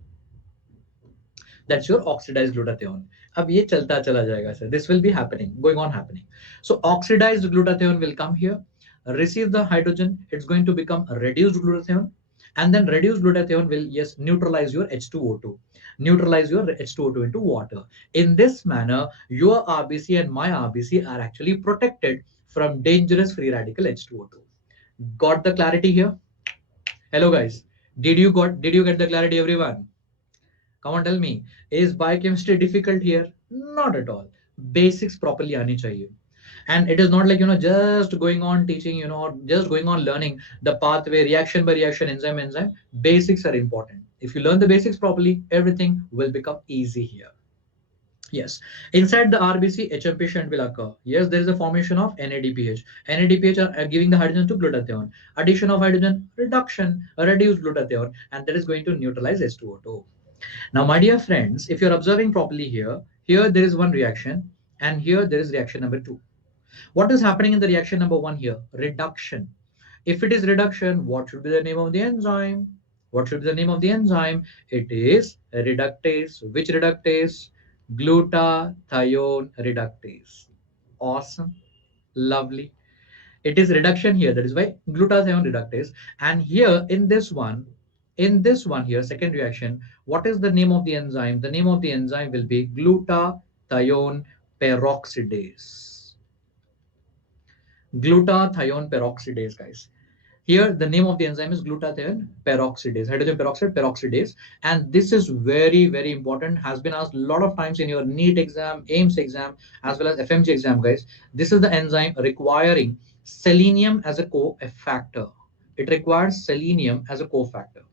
That's your oxidized glutathione. अब ये चलता चला जाएगा, sir. This will be happening, going on happening. So oxidized glutathione will come here, receive the hydrogen. It's going to become a reduced glutathione. And then reduced glutathione will, yes, neutralize your H2O2, neutralize your H2O2 into water. In this manner, your RBC and my RBC are actually protected from dangerous free radical H2O2. Got the clarity here? Hello guys. Did you get the clarity, everyone? Come on, tell me. Is biochemistry difficult here? Not at all. Basics properly aani chahiye. And it is not like, just going on teaching, or just going on learning the pathway, reaction by reaction, enzyme. Basics are important. If you learn the basics properly, everything will become easy here. Yes, inside the RBC, HMP shunt will occur. Yes, there is a formation of NADPH. NADPH are giving the hydrogen to glutathione. Addition of hydrogen, reduction, reduced glutathione, and that is going to neutralize H2O2. Now, my dear friends, if you're observing properly here there is one reaction, and here there is reaction number 2. What is happening in the reaction number 1 here? Reduction. If it is reduction, what should be the name of the enzyme? What should be the name of the enzyme? It is reductase. Which reductase? Glutathione reductase. Awesome. Lovely. It is reduction here. That is why glutathione reductase. And here in this one here, second reaction, what is the name of the enzyme? The name of the enzyme will be glutathione peroxidase. Glutathione peroxidase, guys. Here, the name of the enzyme is glutathione peroxidase, hydrogen peroxide peroxidase. And this is very, very important, has been asked a lot of times in your NEET exam, AIMS exam, as well as FMGE exam, guys. This is the enzyme requiring selenium as a cofactor. It requires selenium as a cofactor.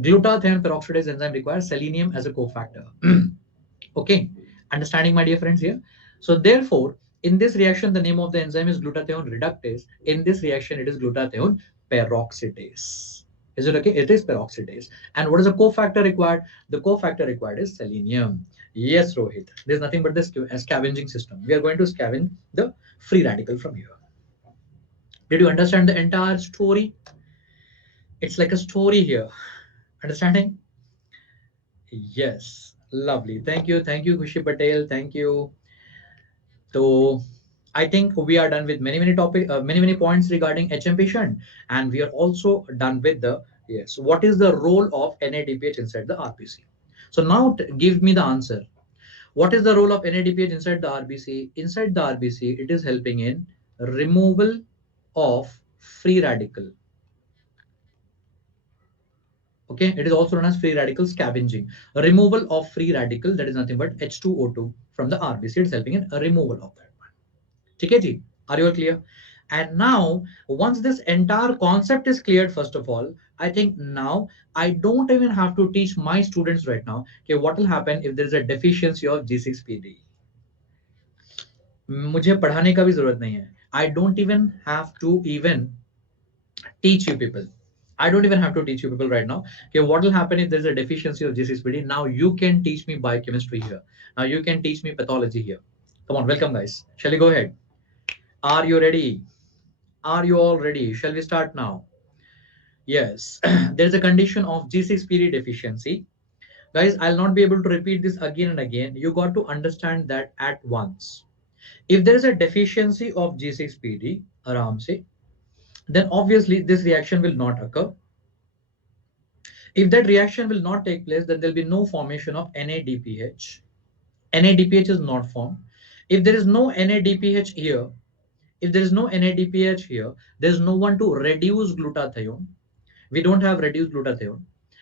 Glutathione peroxidase enzyme requires selenium as a cofactor. Okay, understanding, my dear friends, here? So therefore, in this reaction, the name of the enzyme is glutathione reductase. In this reaction, it is glutathione peroxidase. Is it okay? It is peroxidase. And what is the cofactor required? The cofactor required is selenium. Yes, Rohit. There's nothing but this scavenging system. We are going to scavenge the free radical from here. Did you understand the entire story? It's like a story here. Understanding? Yes. Lovely. Thank you. Thank you, Khushi Patel. Thank you. So I think we are done with many points regarding HMP shunt, and we are also done with the, yes, what is the role of NADPH inside the RBC? So now give me the answer. What is the role of NADPH inside the RBC? Inside the RBC, it is helping in removal of free radical. Okay, it is also known as free radical scavenging. Removal of free radical, that is nothing but H2O2 from the RBC. It's helping in a removal of that one. Okay, ji? Are you all clear? And now, once this entire concept is cleared, first of all, I think now I don't even have to teach my students right now, okay, what will happen if there is a deficiency of G6PD. मुझे पढ़ाने का भी जरूरत नहीं है. I don't even have to even teach you people. I don't even have to teach you people right now. Okay, what will happen if there's a deficiency of G6PD? Now you can teach me biochemistry here. Now you can teach me pathology here. Come on, welcome guys. Shall we go ahead? Are you ready? Are you all ready? Shall we start now? Yes, there's a condition of G6PD deficiency. Guys, I'll not be able to repeat this again and again. You got to understand that at once. If there is a deficiency of G6PD, aram se, then obviously this reaction will not occur. If that reaction will not take place, then there'll be no formation of NADPH. NADPH is not formed. If there is no NADPH here, there's no one to reduce glutathione. We don't have reduced glutathione.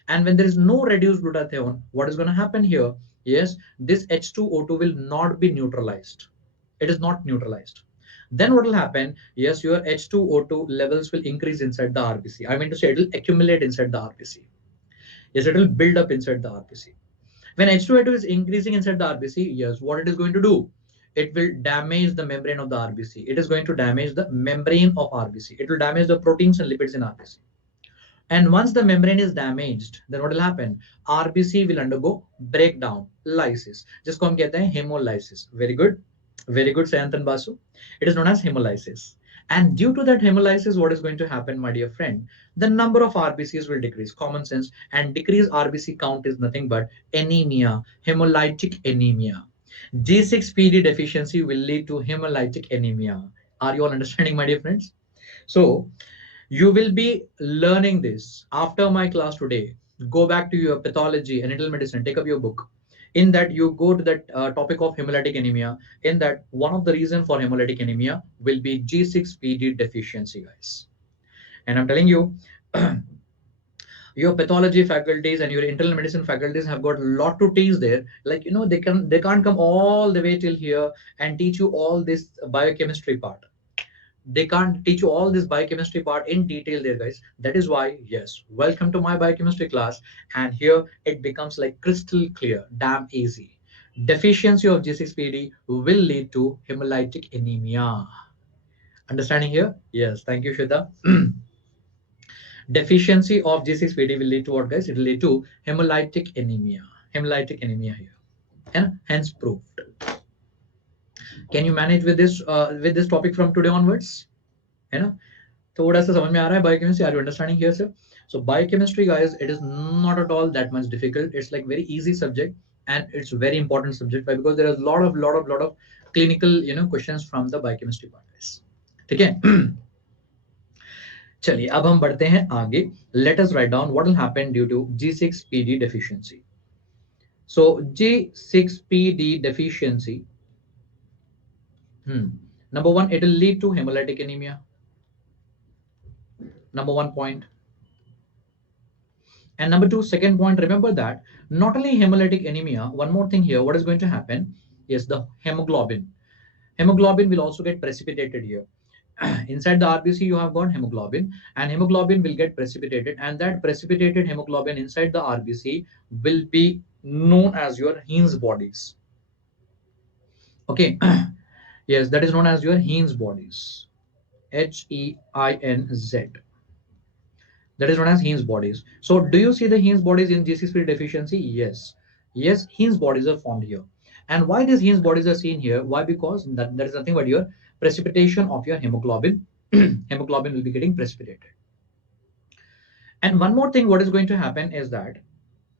And when there is no reduced glutathione, what is going to happen here? Yes, this H2O2 will not be neutralized. It is not neutralized. Then what will happen? Yes, your H2O2 levels will increase inside the RBC. I mean to say it will accumulate inside the RBC. Yes, it will build up inside the RBC. When H2O2 is increasing inside the RBC, yes, what it is going to do? It will damage the membrane of the RBC. It is going to damage the membrane of RBC. It will damage the proteins and lipids in RBC. And once the membrane is damaged, then what will happen? RBC will undergo breakdown, lysis. Just हम कहते हैं hemolysis. Very good. Very good, Sayantan Basu. It is known as hemolysis. And due to that hemolysis, what is going to happen, my dear friend? The number of RBCs will decrease. Common sense. And decreased RBC count is nothing but anemia, hemolytic anemia. G6PD deficiency will lead to hemolytic anemia. Are you all understanding, my dear friends? So, You will be learning this after my class today. Go back to your pathology and internal medicine, take up your book. In that, you go to that topic of hemolytic anemia. In that, one of the reason for hemolytic anemia will be G6PD deficiency, guys. And I'm telling you, your pathology faculties and your internal medicine faculties have got a lot to teach there. Like, they can't come all the way till here and teach you all this biochemistry part. They can't teach you all this biochemistry part in detail there, guys. That is why, yes, welcome to my biochemistry class. And here it becomes like crystal clear, damn easy. Deficiency of G6PD will lead to hemolytic anemia. Understanding here? Yes, thank you, Shweta. Deficiency of G6PD will lead to what, guys? It will lead to hemolytic anemia. Hemolytic anemia here, and hence proved. Can you manage with this topic from today onwards? है ना? थोड़ा सा समझ में आ रहा है biochemistry? Are you understanding here, sir? So biochemistry, guys, it is not at all that much difficult. It's like very easy subject, and it's very important subject. Why? Because there is lot of clinical questions from the biochemistry part, guys. ठीक है? चलिए अब हम बढ़ते हैं आगे. Let us write down what will happen due to G6PD deficiency. So G6PD deficiency, number one, it will lead to hemolytic anemia. Number one point. And number two, second point, remember that not only hemolytic anemia, one more thing here, what is going to happen is the hemoglobin. Hemoglobin will also get precipitated here. Inside the RBC, you have got hemoglobin, and hemoglobin will get precipitated, and that precipitated hemoglobin inside the RBC will be known as your Heinz bodies. Okay. Yes, that is known as your Heinz bodies. HEINZ. That is known as Heinz bodies. So do you see the Heinz bodies in G6PD deficiency? Yes. Yes, Heinz bodies are formed here. And why these Heinz bodies are seen here? Why? Because that is nothing but your precipitation of your hemoglobin. Hemoglobin will be getting precipitated. And one more thing, what is going to happen is that,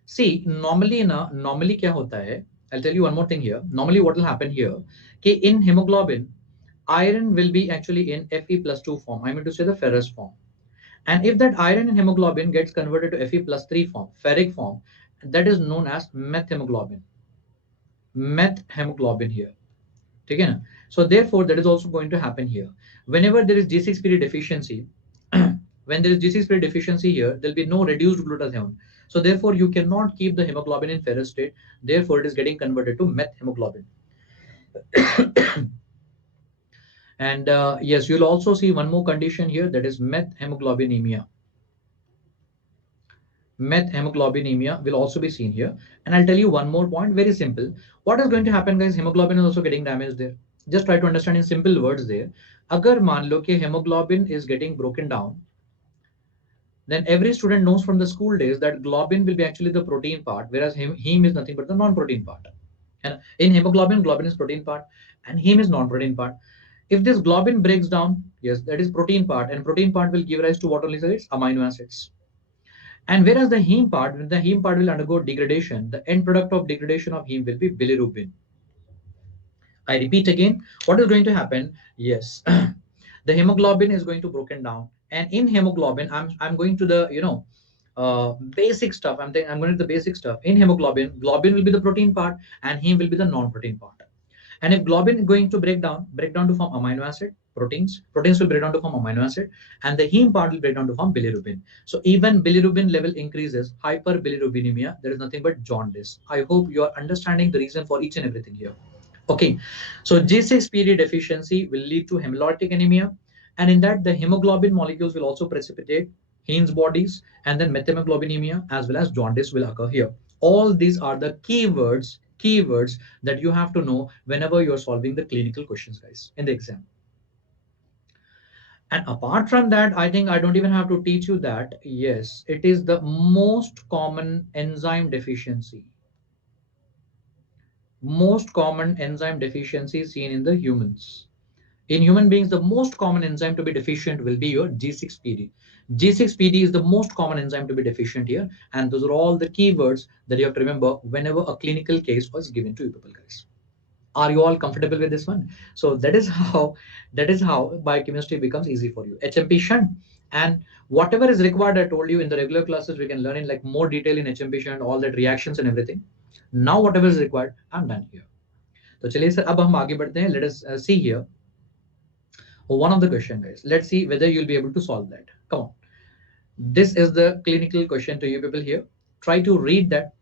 see, normally kya hota hai? I'll tell you one more thing here. Normally what will happen here, कि in hemoglobin, iron will be actually in Fe+2 form. I mean to say the ferrous form. And if that iron in hemoglobin gets converted to Fe+3 form, ferric form, that is known as methemoglobin. Methemoglobin here. Okay? So therefore, that is also going to happen here. Whenever there is G6PD deficiency, when there is G6PD deficiency here, there will be no reduced glutathione. So therefore, you cannot keep the hemoglobin in ferrous state. Therefore, it is getting converted to methemoglobin. And yes, you'll also see one more condition here, that is methemoglobinemia. Methemoglobinemia will also be seen here. And I'll tell you one more point, very simple. What is going to happen, guys? Hemoglobin is also getting damaged there. Just try to understand in simple words there. Agar मान लो कि hemoglobin is getting broken down, then every student knows from the school days that globin will be actually the protein part, whereas heme is nothing but the non-protein part. And in hemoglobin, globin is protein part, and heme is non-protein part. If this globin breaks down, yes, that is protein part, and protein part will give rise to what only says amino acids. And whereas the heme part, when the heme part will undergo degradation, the end product of degradation of heme will be bilirubin. I repeat again, what is going to happen? Yes, the hemoglobin is going to broken down, and in hemoglobin, I'm going to the basic stuff. I'm going to the basic stuff. In hemoglobin, globin will be the protein part, and heme will be the non-protein part. And if globin is going to break down to form amino acid, proteins will break down to form amino acid, and the heme part will break down to form bilirubin. So even bilirubin level increases, hyperbilirubinemia, there is nothing but jaundice. I hope you are understanding the reason for each and everything here. Okay, so G6PD deficiency will lead to hemolytic anemia, and in that the hemoglobin molecules will also precipitate Heinz bodies, and then methemoglobinemia as well as jaundice will occur here. All these are the keywords that you have to know whenever you're solving the clinical questions, guys, in the exam. And apart from that, I think I don't even have to teach you that, yes, it is the most common enzyme deficiency. Most common enzyme deficiency seen in the humans. In human beings, the most common enzyme to be deficient will be your G6PD. G6PD is the most common enzyme to be deficient here, and those are all the keywords that you have to remember whenever a clinical case was given to you people, guys. Are you all comfortable with this one? So that is how biochemistry becomes easy for you. HMP shunt, And whatever is required, I told you in the regular classes, we can learn in like more detail in HMPC and all that reactions and everything. Now whatever is required, I'm done here. तो चलिए sir अब हम आगे बढ़ते हैं. Let us see here one of the question, guys. Let's see whether you'll be able to solve that. Come on. This is the clinical question to you people here. Try to read that.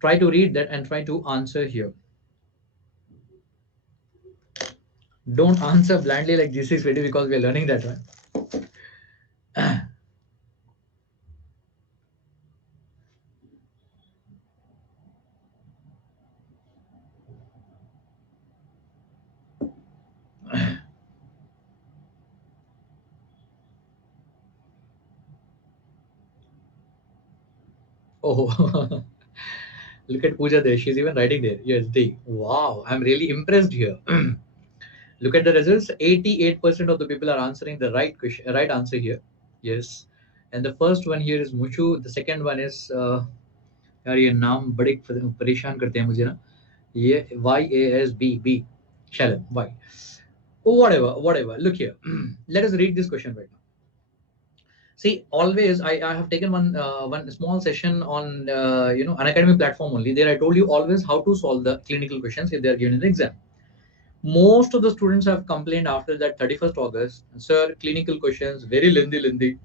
Try to read that and try to answer here. Don't answer blindly like G620 because we are learning that one. Oh, look at Pooja there. She's even writing there. Yes, D. Wow, I'm really impressed here. Look at the results. 88% of the people are answering the right question, right answer here. Yes. And the first one here is Mushu. The second one is यार ये नाम बड़े परेशान करते हैं मुझे ना. ये YASB. Shalom. Why? Oh, whatever. Look here. Let us read this question right now. See, always I have taken one small session on Unacademy platform only. There I told you always how to solve the clinical questions if they are given in the exam. Most of the students have complained after that 31st August, sir, clinical questions very lengthy.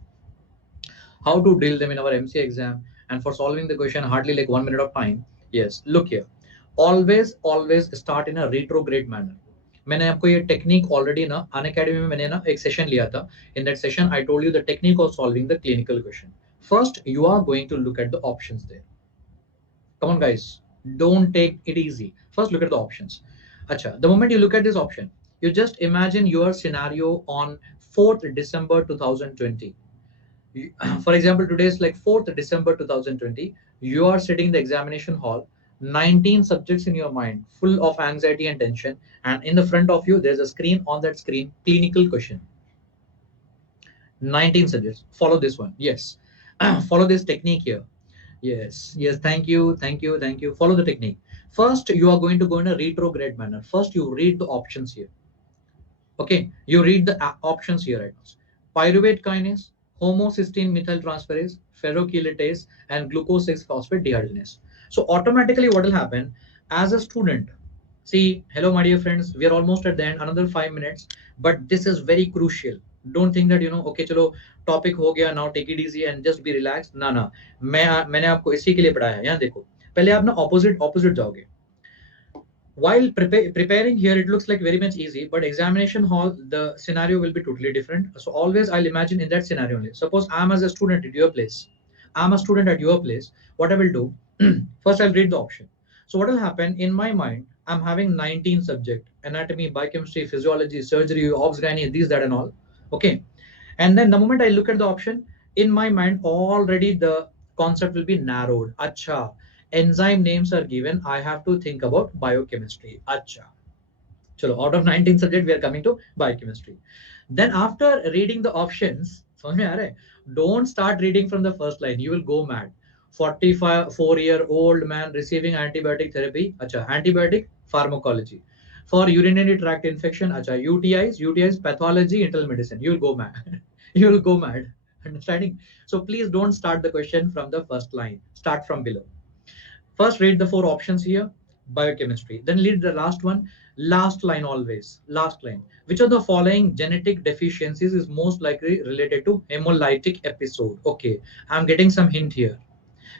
How to deal them in our MC exam, and for solving the question hardly like 1 minute of time. Yes, look here. Always start in a retrograde manner. मैंने आपको ये technique already ना Unacademy में मैंने ना एक session लिया था. In that session I told you the technique of solving the clinical question. First you are going to look at the options there. Come on guys, don't take it easy. First look at the options. Acha, the moment you look at this option, you just imagine your scenario on 4th December 2020. For example, today is like 4th December 2020. You are sitting in the examination hall, 19 subjects in your mind, full of anxiety and tension, and in the front of you, there's a screen. On that screen, clinical question. 19 subjects. Follow this one. Yes. Follow this technique here. Yes. Thank you. Follow the technique. First, you are going to go in a retrograde manner. First, you read the options here. Okay. You read the options here right now. Pyruvate kinase, homocysteine methyltransferase, ferrochelatase, and glucose 6-phosphate dehydrogenase. So automatically what will happen as a student? See, hello my dear friends, we are almost at the end, another 5 minutes, but this is very crucial. Don't think that okay chalo topic ho gaya, now take it easy and just be relaxed. ना मैंने आपको इसी के लिए पढ़ाया है. यहाँ देखो, पहले आप ना opposite जाओगे. While preparing here, it looks like very much easy, but examination hall, the scenario will be totally different. So always I'll imagine in that scenario only. Suppose I'm as a student at your place. What I will do, first I'll read the option. So what will happen in my mind, I'm having 19 subject, anatomy, biochemistry, physiology, surgery, obs, gynae, these, that and all. Okay. And then the moment I look at the option, in my mind, already the concept will be narrowed. Acha. Enzyme names are given. I have to think about biochemistry. Acha. Chalo, out of 19 subjects, we are coming to biochemistry. Then after reading the options, don't start reading from the first line. You will go mad. 44-year-old man receiving antibiotic therapy. Acha. Antibiotic pharmacology. For urinary tract infection. Acha. UTIs pathology, internal medicine. You will go mad. You will go mad. Understanding? So please don't start the question from the first line. Start from below. First, read the 4 options here, biochemistry. Then read the last one, last line always, last line. Which of the following genetic deficiencies is most likely related to hemolytic episode? Okay, I'm getting some hint here.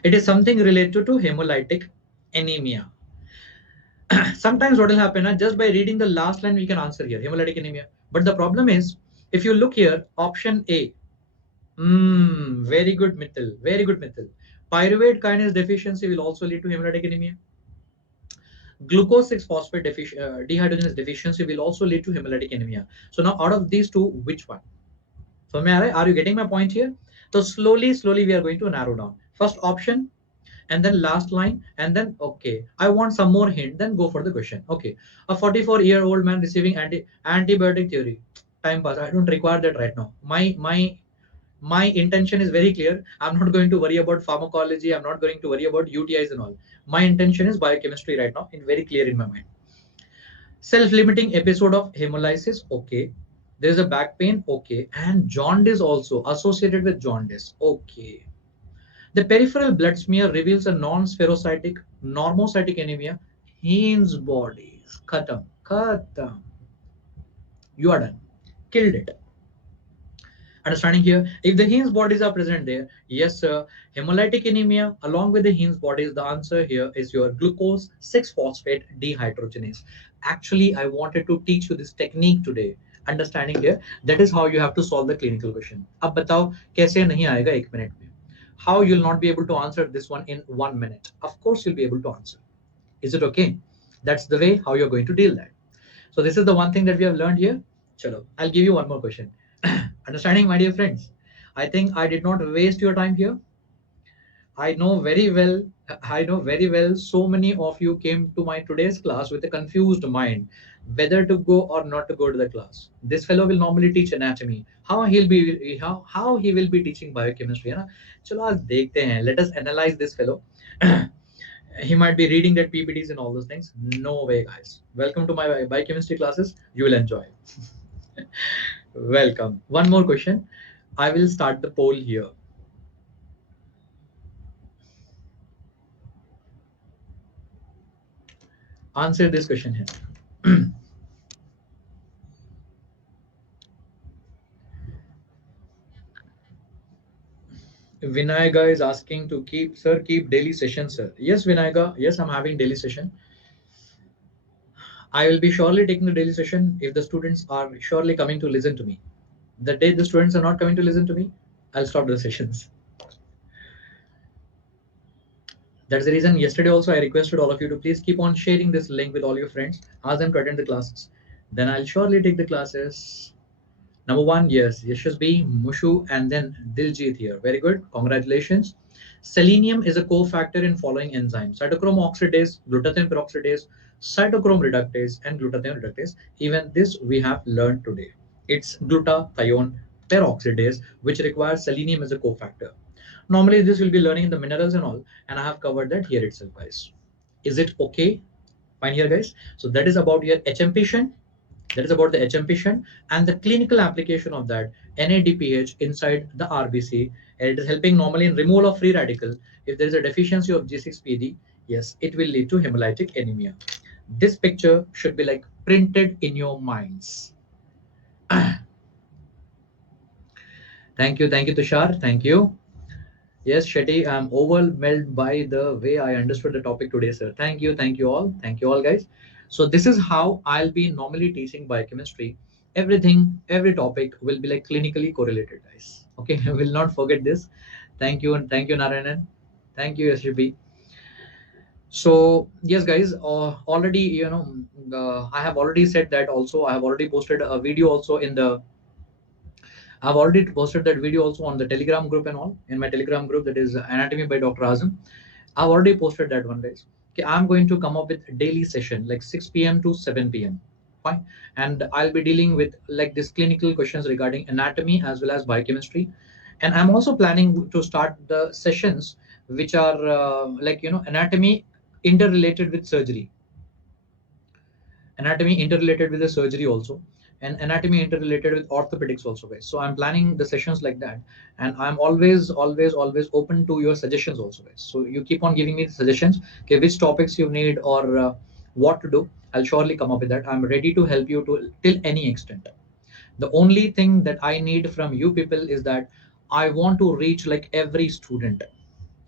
It is something related to hemolytic anemia. Sometimes what will happen, just by reading the last line, we can answer here, hemolytic anemia. But the problem is, if you look here, option A, very good methyl. Pyruvate kinase deficiency will also lead to hemolytic anemia. Glucose 6-phosphate dehydrogenase deficiency will also lead to hemolytic anemia. So now out of these two, which one? So are you getting my point here? So slowly we are going to narrow down. First option, and then last line, and then okay, I want some more hint, then go for the question. Okay, a 44-year-old man receiving antibiotic theory. Time pass. I don't require that right now. My intention is very clear. I'm not going to worry about pharmacology. I'm not going to worry about UTIs and all. My intention is biochemistry right now. It's very clear in my mind. Self-limiting episode of hemolysis. Okay. There is a back pain, okay, and jaundice also associated with jaundice, okay. The peripheral blood smear reveals a non-spherocytic, normocytic anemia. Heinz bodies, khatam, khatam. You are done, killed it. Understanding here, if the Heinz bodies are present there, yes, sir, hemolytic anemia along with the Heinz bodies, the answer here is your glucose 6-phosphate dehydrogenase. Actually, I wanted to teach you this technique today. Understanding here, that is how you have to solve the clinical question. अब बताओ कैसे नहीं आएगा 1 minute में? How you'll not be able to answer this one in 1 minute? Of course, you'll be able to answer. Is it okay? That's the way how you're going to deal that. So this is the one thing that we have learned here. Chalo, I'll give you one more question. Understanding, my dear friends? I think I did not waste your time here. I know very well, so many of you came to my today's class with a confused mind, whether to go or not to go to the class. This fellow will normally teach anatomy. How he will be teaching biochemistry? है ना? चलो आज देखते हैं. Let us analyze this fellow. He might be reading that PPTs and all those things. No way, guys. Welcome to my biochemistry classes. You will enjoy. Welcome. One more question. I will start the poll here. Answer this question here. Vinayaga is asking to keep daily session, sir. Yes, Vinayaga. Yes, I'm having daily session. I will be surely taking the daily session if the students are surely coming to listen to me. The day the students are not coming to listen to me, I'll stop the sessions. That's the reason yesterday also I requested all of you to please keep on sharing this link with all your friends. Ask them to attend the classes. Then I'll surely take the classes. Number one, yes, Yashasbi, Mushu, and then Diljit here. Very good. Congratulations. Selenium is a cofactor in following enzymes: cytochrome oxidase, glutathione peroxidase, cytochrome reductase, and glutathione reductase. Even this we have learned today. It's glutathione peroxidase, which requires selenium as a cofactor. Normally, this will be learning in the minerals and all, and I have covered that here itself, guys. Is it okay? Fine here, guys. So that is about your HMP shunt. That is about the HMP shunt and the clinical application of that NADPH inside the RBC. And it is helping normally in removal of free radical. If there is a deficiency of G6PD, yes, it will lead to hemolytic anemia. This picture should be like printed in your minds. Thank you, Tushar. Thank you. Yes, Shetty, I'm overwhelmed by the way I understood the topic today, sir. Thank you all. Thank you all, guys. So this is how I'll be normally teaching biochemistry. Everything, every topic will be like clinically correlated, guys. Okay, I will not forget this. Thank you, and thank you, Narayanan. Thank you, SGP. So yes, guys, already, I have already said that also. I have already posted a video also in the I've already posted that video also on the Telegram group and all. In my Telegram group, that is Anatomy by Dr. Azam. I've already posted that one, guys. Okay, I'm going to come up with daily session like 6 p.m. to 7 p.m. Fine, and I'll be dealing with like this clinical questions regarding anatomy as well as biochemistry. And I'm also planning to start the sessions which are anatomy interrelated with surgery, anatomy interrelated with the surgery also, and anatomy interrelated with orthopedics also, guys. So I'm planning the sessions like that, and I'm always open to your suggestions also, guys. So you keep on giving me the suggestions, okay, which topics you need or what to do. I'll surely come up with that. I'm ready to help you to till any extent. The only thing that I need from you people is that I want to reach like every student.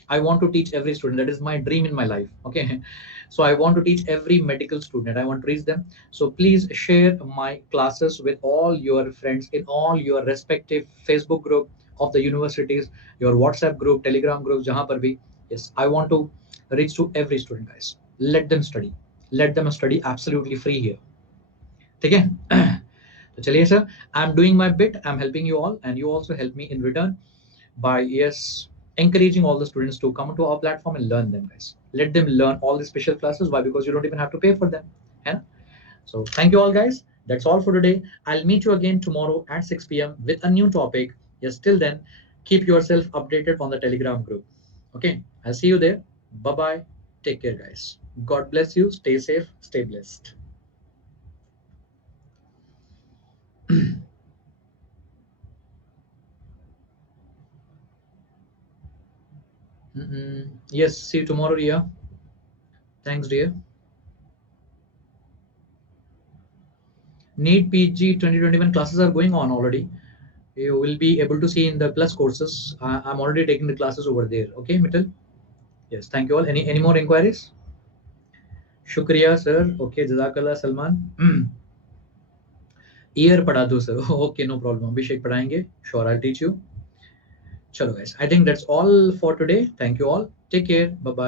I want to teach every student. That is my dream in my life. Okay. So I want to teach every medical student. I want to reach them. So please share my classes with all your friends in all your respective Facebook group of the universities, your WhatsApp group, Telegram groups, jahan par bhi. Yes, I want to reach to every student, guys. Let them study. Let them study absolutely free here. Okay. So chaliye sir, I'm doing my bit. I'm helping you all, and you also help me in return by encouraging all the students to come to our platform and learn them, guys. Let them learn all the special classes. Why? Because you don't even have to pay for them. Yeah? So thank you all, guys. That's all for today. I'll meet you again tomorrow at 6 p.m. with a new topic. Yes, till then, keep yourself updated on the Telegram group. Okay, I'll see you there. Bye bye. Take care, guys. God bless you. Stay safe. Stay blessed. Yes, see you tomorrow, Ria. Thanks, dear. NEET PG 2021 classes are going on already. You will be able to see in the plus courses. I'm already taking the classes over there. Okay, Mittal? Yes, thank you all. Any more inquiries? Shukriya, sir. Okay, Jazakallah, Salman. Year पढ़ा दो sir. Okay, no problem. Abhishek पढ़ाएंगे. Sure, I'll teach you. Chalo guys, I think that's all for today. Thank you all. Take care. Bye bye.